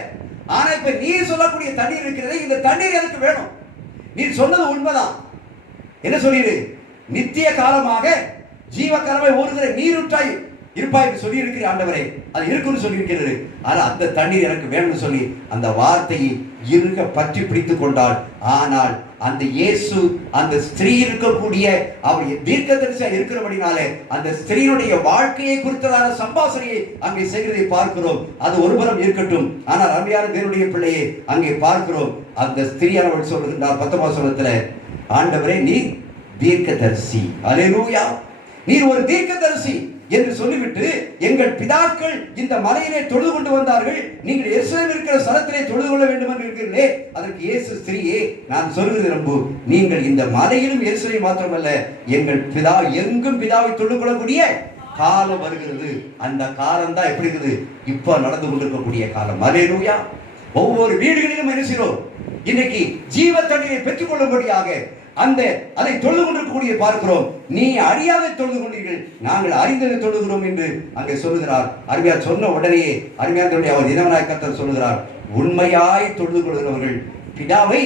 ஆனா இப்ப நீர் சொல்லக்கூடிய தண்ணீர் இருக்கிறது, இந்த தண்ணீர் எனக்கு வேணும். நீர் சொன்னது உண்மைதான். என்ன சொல்லிடு? நித்திய காலமாக ஜீவக்கரவை ஓடுகிற நீருற்றாய் இருப்பாய் என்று சொல்லி இருக்கிற ஆண்டவரே, அது இருக்குன்னு சொல்லி இருக்கிறது. ஆனா அந்த தண்ணீர் எனக்கு வேணும்னு சொல்லி அந்த வார்த்தையை இருக பற்றி பிடித்துக் கொண்டாள். ஆனால் அந்த இயேசு அந்த ஸ்திரீ இருக்கக்கூடிய அவர் தீர்க்கதரிசியா இருக்கிறபடினாலே அந்த ஸ்திரீனுடைய வாழ்க்கையை குறித்ததான சம்பாஷணையை அங்கே செய்கிறதை பார்க்கிறோம். அது ஒருபுறம் இருக்கட்டும். ஆனால் அருமையான தேவனுடைய பிள்ளையை அங்கே பார்க்கிறோம். அந்த ஸ்திரீயானவள் சொல்லுகின்றார் 10ஆம் வசனத்துல, ஆண்டவரே நீர் தீர்க்கதரிசி, அல்லேலூயா, நீர் ஒரு தீர்க்கதரிசி என்று சொல்லிவிட்டு, எங்கள் பிதாக்கள் இந்த மலையிலே தொழுது கொண்டு வந்தார்கள், நீங்கள் எருசலேமில் இருக்கிற ஸ்தலத்திலே தொழுது கொள்ள வேண்டும் என்று இருக்கிறீர்களே. அதற்கு இயேசு, ஸ்திரீயே, நான் சொல்கிறது நம்பு, நீங்கள் இந்த மலையிலும் எருசலேம் மாத்திரமல்ல, எங்கள் பிதா எங்கும் பிதாவை தொழுது கொள்ளக்கூடிய காலம் வருகிறது. அந்த காலம் தான் எப்படி இருக்குது? இப்ப நடந்து கொண்டிருக்கக்கூடிய காலம். அல்லேலூயா. ஒவ்வொரு வீடுகளிலும் என்ன செய்கிறோம்? இன்னைக்கு ஜீவ தண்ணீரை பெற்றுக் கொள்ளும்படியாக அதை தொழுது கொண்டிருக்கக்கூடிய பார்க்கிறோம். நீ அறியாத தொழுது கொண்டீர்கள், நாங்கள் அறிந்ததை தொழுகிறோம் என்று அங்கே சொல்லுகிறார். அருமையார் சொன்ன உடனே அருமையார் அவர் இனவனாய் கர்த்தர் சொல்லுகிறார், உண்மையாய் தொழுது கொள்கிறவர்கள் பிதாவை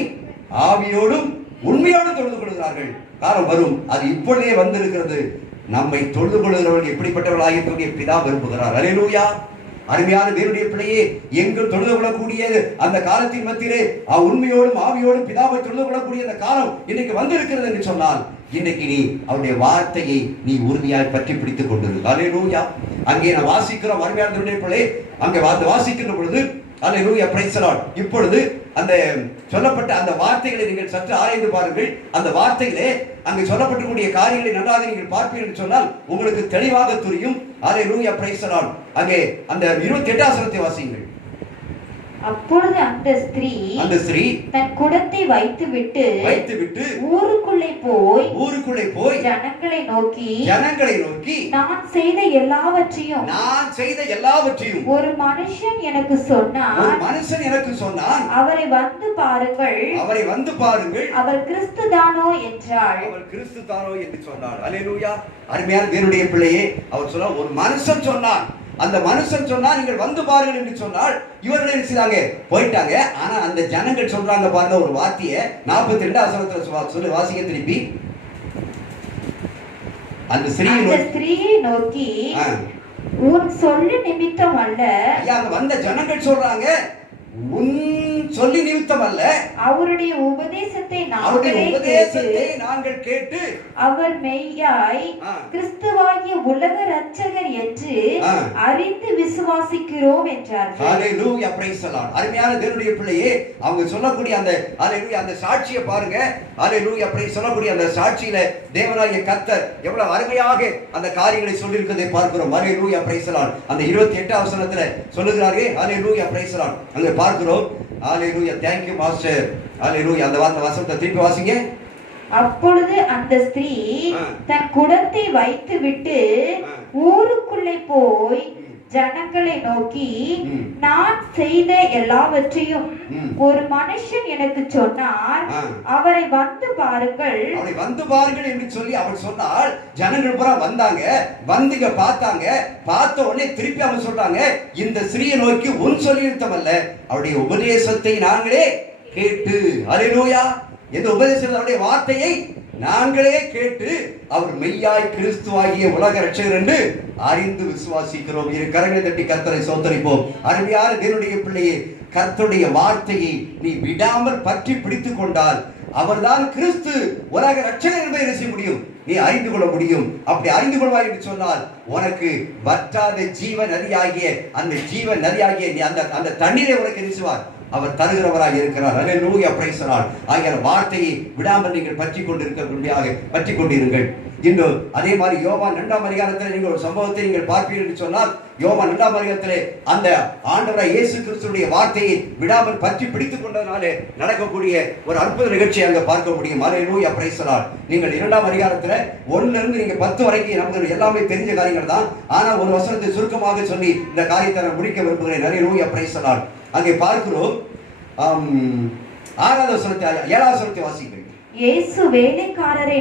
ஆவியோடும் உண்மையோடும் தொழுது கொள்கிறார்கள். காலம் வரும், அது இப்பொழுதே வந்திருக்கிறது. நம்மை தொழுது கொள்கிறவர்கள் எப்படிப்பட்டவர்களாக பிதா விரும்புகிறார். அல்லேலூயா. அருமையான தேவனுடைய பிள்ளையே, எங்கும் தொழுது கொள்ளக்கூடிய அந்த காலத்தின் மத்தியிலே உண்மையோடும் ஆவியோடும் பிதாவை தொழுது கொள்ளக்கூடிய அந்த காலம் இன்னைக்கு வந்திருக்கிறது என்று சொன்னால், இன்னைக்கு நீ அவருடைய வார்த்தையை நீ உறுதியாய் பற்றி பிடித்துக் கொண்டிரு. அல்லேலூயா. அங்கே நான் வாசிக்கிறோம் அருமையான தேவனுடைய பிள்ளையே, அங்கே வாசிக்கின்ற பொழுது அல்லேலூயா, பிரைஸ் தி லார்ட். இப்பொழுது அந்த சொல்லப்பட்ட அந்த வார்த்தைகளை நீங்கள் சற்று ஆராய்ந்து பாருங்கள். அந்த வார்த்தைகளே அங்கே சொல்லப்பட்டக்கூடிய காரியங்களை நன்றாக நீங்கள் பார்ப்பீர்கள் என்று சொன்னால் உங்களுக்கு தெளிவாக தெரியும். அல்லேலூயா, பிரைஸ் தி லார்ட். அங்கே அந்த 28ஆம் வசனத்தை வாசியுங்கள். அப்பொழுது அந்த ஸ்திரீ தன் குடத்தை வைத்துவிட்டு ஊருக்குள்ளே போய் ஜனங்களை நோக்கி நான் செய்த எல்லாவற்றையும் ஒரு மனுஷன் எனக்கு சொன்னான், அவரை வந்து பாருங்கள், அவர் கிறிஸ்து தானோ என்றாள். என்று சொன்னார். அல்லேலூயா. அருமையான தேவனுடைய பிள்ளையே, அவர் சொல்ல ஒரு மனுஷன் சொன்னான், அந்த மனுஷன் சொன்னா நீங்கள் வந்து பாருங்கள் என்று சொன்னால் இவர்கள் என்ன செய்தாங்க? போயிட்டாங்க. ஆனா அந்த ஜனங்கள் சொல்றாங்க பாருங்க ஒரு வார்த்தையை 42ஆம் வசனத்துல சொல்லி வாசிங்க திருப்பி. அந்த ஸ்திரீயை நோக்கி உன் சொல்லு நிமித்தம் அல்ல, அங்க வந்த ஜனங்கள் சொல்றாங்க, உன் சொல்லி நிமித்தம் அல்ல, அவருடைய உபதேசத்தை நாங்கள் கேட்டு அவர் மெய்யாய் கிறிஸ்துவாகிய உலக இரட்சகர் என்று அறிந்து விசுவாசிக்கிறோம் என்றார்கள். அல்லேலூயா, பிரைஸ் தி லார்ட். அருமையான தேவனுடைய பிள்ளையே, அவங்க சொல்லக்கூடிய அந்த அல்லேலூயா அந்த சாட்சியை பாருங்க. அல்லேலூயா, பிரைஸ் சொல்லக்கூடிய அந்த சாட்சியில தேவனாகிய கர்த்தர் எவ்வளவு அருமையாக அந்த காரியங்களை சொல்லி இருக்கிறதை பார்க்கிறோம். Hallelujah, praise the Lord. அந்த 28ஆம் வசனத்துல சொல்லுகிறாரே, அல்லேலூயா, பிரைஸ் தி லார்ட். அங்க பார்க்கிறோம். அல்லேலூயா, thank you master. அல்லேலூயா. அந்த வசனத்தை திருப்பி வாசிங்க. அப்பொழுது அந்த ஸ்திரீ தன் குடத்தை வைத்துவிட்டு ஊருக்குள்ளே போய் ஜனங்களை நோக்கி நான் செய்த எல்லாவற்றையும் ஒரு மனுஷன் எனக்கு சொன்னார், அவரை வந்து பாருங்கள் என்று சொல்லி அவள் சொன்னால் ஜனங்கள் பூரா வந்தாங்க. வந்துங்க பார்த்தாங்க. பார்த்த உடனே திருப்பி அவன் சொல்றாங்க, இந்த ஸ்திரீயை நோக்கி உன் சொல்லியிருத்தம் அல்ல, அவருடைய உபதேசத்தை நாங்களே கேட்டு. அல்லேலூயா. இந்த உபதேசம் அவருடைய வார்த்தையை நாங்களே கேட்டு அவர் மெய்யாய் கிறிஸ்துவாகிய உலக இரட்சகர் என்று அறிந்து விசுவாசிக்கிறோம். இரு கரங்களை தட்டி கர்த்தரை ஸ்தோத்திரிப்போம். அருமையான தேவனுடைய பிள்ளையே, கர்த்தருடைய வார்த்தையை நீ விடாமல் பற்றி பிடித்துக் கொண்டால் அவர்தான் கிறிஸ்து உலக இரட்சகர் என்பதை என்ன செய்ய முடியும்? நீ அறிந்து கொள்ள முடியும். அப்படி அறிந்து கொள்வாய் என்று சொன்னால் உனக்கு வற்றாத ஜீவ நதியாகிய அந்த ஜீவ நதியாகிய நீ அந்த தண்ணீரை உனக்கு நினைச்சுவார். அவர் தருகிறவராய் இருக்கிறார். அல்லேலூயா, பிரைஸ் தி லார்ட். ஆகிய வார்த்தையை விடாமல் நீங்கள் பற்றி கொண்டிருங்கள். இன்னும் அதே மாதிரி யோவான் 2ஆம் அதிகாரத்தில் நீங்கள் ஒரு சம்பவத்தை நீங்கள் பார்ப்பீர்கள் என்று சொன்னால், யோவான் 2ஆம் அதிகாரத்திலே அந்த ஆண்டவராய் இயேசு கிறிஸ்துவினுடைய வார்த்தையை விடாமல் பற்றி பிடித்துக் கொண்டதனாலே நடக்கக்கூடிய ஒரு அற்புத நிகழ்ச்சியை அங்க பார்க்க முடியும். அல்லேலூயா, பிரைஸ் தி லார்ட். நீங்கள் 2ஆம் அதிகாரத்தில் 1 இருந்து நீங்க 10 வரைக்கும் நமக்கு எல்லாமே தெரிஞ்ச காரியங்கள் தான். ஆனா ஒரு வசனத்தை சுருக்கமாக சொல்லி இந்த காரியத்தை நான் முடிக்க விரும்புகிறேன். அல்லேலூயா, பிரைஸ் தி லார்ட். அங்கே பார்க்கிறோம் 6வது வசனத்தை 7வது வசனத்தை வாசிக்கிறேன். இயேசு வேலைக்காரரை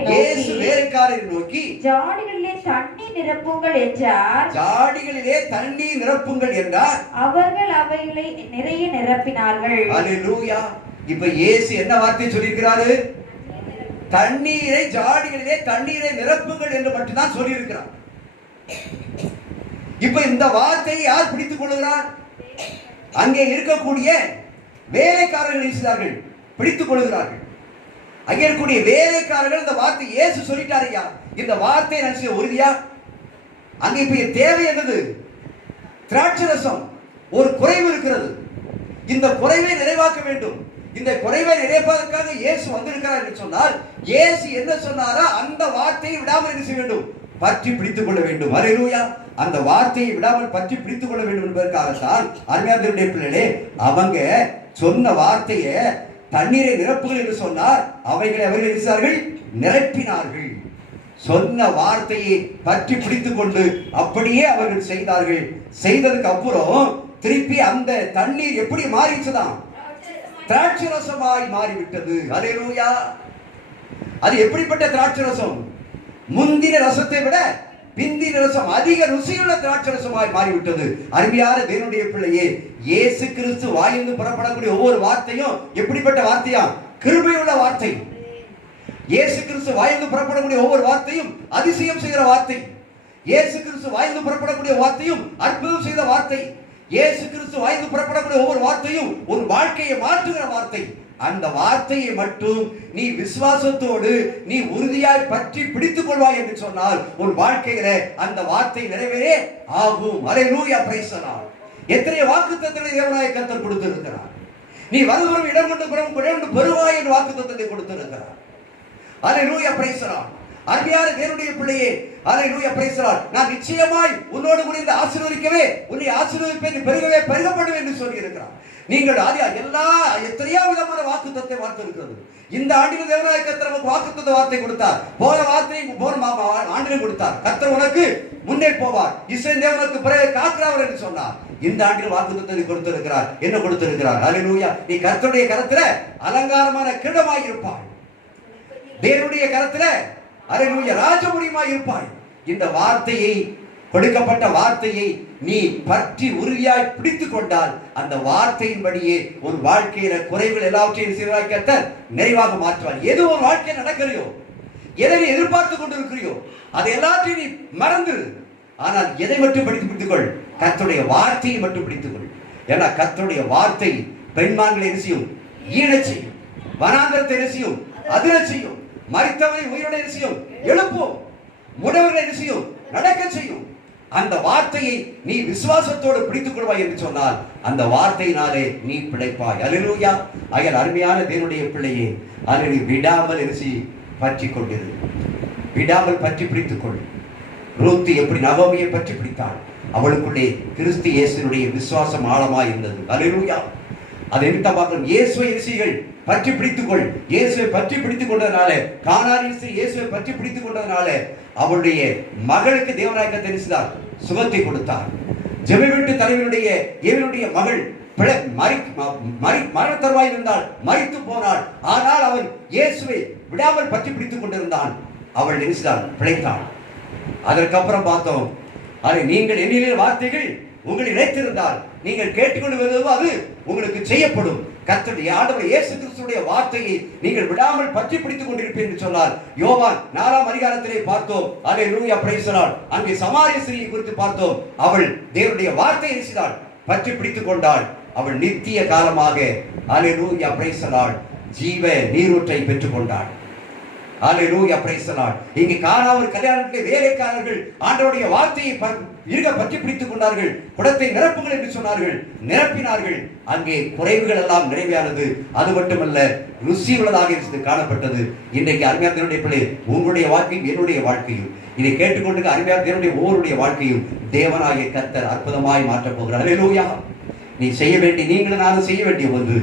நோக்கி ஜாடிகளிலே தண்ணீர் நிரப்புங்கள் என்றார். ஜாடிகளிலே தண்ணீர் நிரப்புங்கள் என்றார். அவர்கள் அவைகளை நிறைய நிரப்பினார்கள். அல்லேலூயா. இப்ப இயேசு என்ன வார்த்தை சொல்லியிருக்கிறாரு? தண்ணீரை, ஜாடிகளிலே தண்ணீரை நிரப்புங்கள் என்று மட்டும்தான் சொல்லியிருக்கிறார். இப்ப இந்த வார்த்தையை யார் பிடித்துக் கொள்கிறார்? அங்கே இருக்கக்கூடிய வேலைக்காரர்கள் பிடித்துக் கொள்கிறார்கள். அங்கே இருக்கக்கூடிய வேலைக்காரர்கள் இந்த வார்த்தை இயேசு சொல்லிட்டாருயா, இந்த வார்த்தை நினைச்சு உறுதியா. அங்கே இப்ப தேவை என்னது? திராட்சை ரசம். ஒரு குறைவு இருக்கிறது, இந்த குறைவை நிறைவாக்க வேண்டும். இந்த குறைவை நிறைவேற்பதற்காக இயேசு வந்திருக்கிறார் என்று சொன்னால், இயேசு என்ன சொன்னாரோ அந்த வார்த்தையை விடாமல் என்ன செய்ய வேண்டும்? பற்றி பிடித்துக் கொள்ள வேண்டும். அல்லேலூயா. அந்த வார்த்தையை விடாமல் பற்றி பிடித்துக் கொள்ள வேண்டும் என்பதற்காகத்தான் அருமையான பிள்ளைகளே, அவங்க சொன்ன வார்த்தையை தண்ணீரை நிரப்புகள் என்று சொன்னார். அவைகளை அவர்கள் நிரப்பினார்கள். சொன்ன வார்த்தையை பற்றி பிடித்துக் கொண்டு அப்படியே அவர்கள் செய்தார்கள். செய்ததுக்கு அப்புறம் திருப்பி அந்த தண்ணீர் எப்படி மாறிச்சுதான்? திராட்சை ரசமாய் மாறிவிட்டது. அல்லேலூயா. அது எப்படிப்பட்ட திராட்சை ரசம்? முந்தின ரசத்தை விட பிந்தின ரசம் அதிக ருசியுள்ள திராட்சை ரசமாய் மாறிவிட்டது. அருமையான தேவனுடைய பிள்ளையே, இயேசு கிறிஸ்து வாயிலிருந்து புறப்படக்கூடிய ஒவ்வொரு வார்த்தையும் எப்படிப்பட்ட வார்த்தையா? கிருபையுள்ள வார்த்தை. இயேசு கிறிஸ்து வாயிலிருந்து புறப்படக்கூடிய ஒவ்வொரு வார்த்தையும் அதிசயம் செய்கிற வார்த்தை. இயேசு கிறிஸ்து வாயிலிருந்து புறப்படக்கூடிய வார்த்தையும் அற்புதம் செய்த வார்த்தை. இயேசு கிறிஸ்து வாயிலிருந்து புறப்படக்கூடிய ஒவ்வொரு வார்த்தையும் ஒரு வாழ்க்கையை மாற்றுகிற வார்த்தை. அந்த வார்த்தையை மட்டும் நீ விசுவாசத்தோடு நீ உறுதியாய் பற்றி பிடித்துக் கொள்வாய் என்று சொன்னால் உன் வாழ்க்கையில அந்த வார்த்தை நிறைவேறே ஆகும். அல்லேலூயா, பிரைஸ் தி லார்ட். எத்தனை வாக்குத்தத்தங்களை தேவனாய கர்த்தர் கொடுத்திருக்கிறார். நீ வருவரும் இடம் கொண்டு பெறுவாய் என்று வாக்குத்தத்தத்தை கொடுத்திருக்கிறார். அல்லேலூயா, பிரைஸ் தி லார்ட். அருமையான தேவனுடைய பிள்ளையே, அல்லேலூயா, பிரைஸ் தி லார்ட். நான் நிச்சயமாய் உன்னோடு கூட இந்த ஆசீர்வதிக்கவே, உன்னை ஆசீர்வதிப்பேன், பெருகவே பெருகப்படுவேன் என்று சொல்லி இருக்கிறார். நீங்கள் எல்லா எத்தனையோ விதமான வாக்குத்தத்தை வார்த்தை இருக்கிறது. இந்த ஆண்டில் தேவனாய கர்த்தர் நமக்கு வாக்குத்தத்த வார்த்தை கொடுத்தார். போன ஆண்டிலும் கொடுத்தார். கர்த்தர் உனக்கு முன்னே போவார், இஸ்ரவேல் தேவனுக்கு பிறகு காக்கிறவர் என்று சொன்னார். இந்த ஆண்டில் வாக்குத்தத்தை கொடுத்திருக்கிறார். என்ன கொடுத்திருக்கிறார்? அல்லேலூயா. நீ கர்த்தருடைய கரத்துல அலங்காரமான கிரீடமாய் இருப்பாய். தேவனுடைய கரத்துல அல்லேலூயா ராஜமுடியுமாய் இருப்பாய். இந்த வார்த்தையை, கொடுக்கப்பட்ட வார்த்தையை நீ பற்றி உறுதியாய் பிடித்துக் கொண்டால் அந்த வார்த்தையின்படியே ஒரு வாழ்க்கையில குறைகள் எல்லாவற்றையும் சீராக்க நிறைவாக மாற்றுவார். எது ஒரு வாழ்க்கையில் நடக்கலையோ, எதை நீ எதிர்பார்த்து கொண்டிருக்கிறியோ அதை எல்லாத்தையும் நீ மறந்து, ஆனால் எதை மட்டும் பிடித்துக் கொள்? கர்த்தருடைய வார்த்தையை மட்டும் பிடித்துக் கொள். ஏன்னா கர்த்தருடைய வார்த்தை பெண்மான்களை என்ன செய்யும்? ஈன செய்யும். வனாந்தரத்தை என்ன செய்யும்? அதிர செய்யும். மரித்தவரை உயிரோட என்ன செய்யும்? எழுப்பும். முடவர்களை என்ன செய்யும்? நடக்க செய்யும். அந்த வார்த்தையை நீ விசுவாசத்தோடு பிடித்துக் கொள்வாய் என்று சொன்னால் அந்த வார்த்தையினாலே நீ பிழைப்பாய். அல்லேலூயா. ஆகையால் அருமையான தேவனுடைய பிள்ளையே, அதை நீ விடாமல் பற்றி கொண்டிரு. விடாமல் பற்றி பிடித்துக் கொள். ரூத்து எப்படி நகோமியை பற்றி பிடித்தாள்? அவளுக்குள்ளே கிறிஸ்து இயேசுனுடைய விசுவாசம் ஆழமாய் இருந்தது. அல்லேலூயா. அதை நிமித்தம் பார்க்கிறோம். இயேசுவை ரிஷிகள் பற்றி பிடித்துக் கொள். இயேசுவை பற்றி பிடித்துக் கொண்டதனால, கானான் ஸ்திரீ இயேசுவை பற்றி பிடித்துக் கொண்டதனால அவருடைய மகளுக்கு தேவனாய கர்த்தர் சுகத்தை கொடுத்தார். ஜெபவீட்டு தலைவனுடைய இவனுடைய மகள் மரண தருவாயில் இருந்தால் மரித்து போனாள். ஆனால் அவன் இயேசுவை விடாமல் பற்றி பிடித்துக் கொண்டிருந்தான். அவள் நினைச்சாள், பிழைத்தாள். அதற்கப்புறம் பார்த்தோம், அதை நீங்கள் என்னிலே வார்த்தைகள் உங்களை நினைத்திருந்தால் நீங்கள் கேட்டுக்கொண்டு வருவதோ அது உங்களுக்கு செய்யப்படும். கர்த்தருடைய ஆண்டவர் இயேசு கிறிஸ்துவினுடைய வார்த்தையை நீங்கள் விடாமல் பற்றி பிடித்துக் கொண்டிருப்பீர்கள் என்று சொன்னார். யோவான் 4ஆம் அதிகாரத்திலே பார்த்தோம். அல்லேலூயா, பிரைஸ் தி லார்ட். அங்கே சமாரிய ஸ்திரீயை குறித்து பார்த்தோம். அவள் தேவனுடைய வார்த்தையை செய்தாள், பற்றி பிடித்துக் கொண்டாள். அவள் நித்திய காலமாக அல்லேலூயா, பிரைஸ் தி லார்ட், ஜீவ நீரூற்றை பெற்றுக் கொண்டாள். அல்லேலூயா, பிரைஸ் தி லார்ட். இங்கே கானாவூர் கல்யாணத்திலே வேலைக்காரர்கள் ஆண்டவருடைய வார்த்தையை இருக பற்றி பிடித்துக் கொண்டார்கள். குடத்தை நிரப்புங்கள் என்று சொன்னார்கள், நிரப்பினார்கள். அங்கே குறைவுகள் எல்லாம் நிறைவேறது. அது மட்டுமல்ல, ருசி உள்ளதாக காணப்பட்டது. இன்றைக்கு அருமையான தேவனுடைய பிள்ளை, உங்களுடைய வாழ்க்கையும் என்னுடைய வாழ்க்கையும், இதை கேட்டுக்கொண்டு அருமையான தேவனுடைய ஒவ்வொருடைய வாழ்க்கையும் தேவனாகிய கர்த்தர் அற்புதமாய் மாற்றப் போகிறார். அல்லேலூயா. நீ செய்ய வேண்டிய, நீங்களும் நானும் செய்ய வேண்டிய ஒன்று,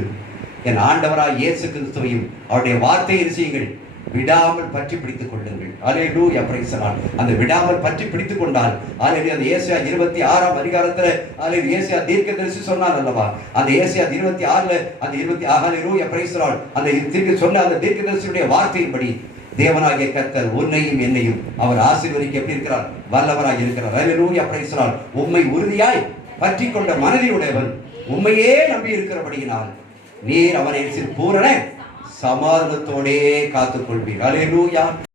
என் ஆண்டவராய் இயேசு கிறிஸ்துவையும் அவருடைய வார்த்தையை செய்யுங்கள், விடாமல் பற்றி பிடித்துக் கொள்ளுங்கள். அல்லேலூயா, பிரைஸ் தி லார்ட். அந்த விடாமல் பற்றி பிடித்துக் கொண்டால், அல்லேலூயா, அந்த ஏசாயா 26ஆம் அதிகாரத்துல அல்லேலூயா ஏசாயா தீர்க்கதரிசி சொன்னார் அல்லவா, அந்த ஏசாயா 26ல அந்த 20 அல்லேலூயா, பிரைஸ் தி லார்ட், அந்த தீர்க்க சொன்ன அந்த தீர்க்கதரிசியுடைய வார்த்தையின்படி தேவனாகிய கர்த்தர் உன்னையும் என்னையும் அவர் ஆசீர்வதிக்க எப்படி இருக்கிறார்? வல்லவராய் இருக்கிறார். அல்லேலூயா, பிரைஸ் தி லார்ட். உம்மை உறுதியாய் பற்றி கொண்ட மனதியுடையவன், உம்மையே நம்பி இருக்கிறபடியினால் நீர் அவனை பூரண சமாதானத்தோடே காத்துக் கொள்வீர். அல்லேலூயா.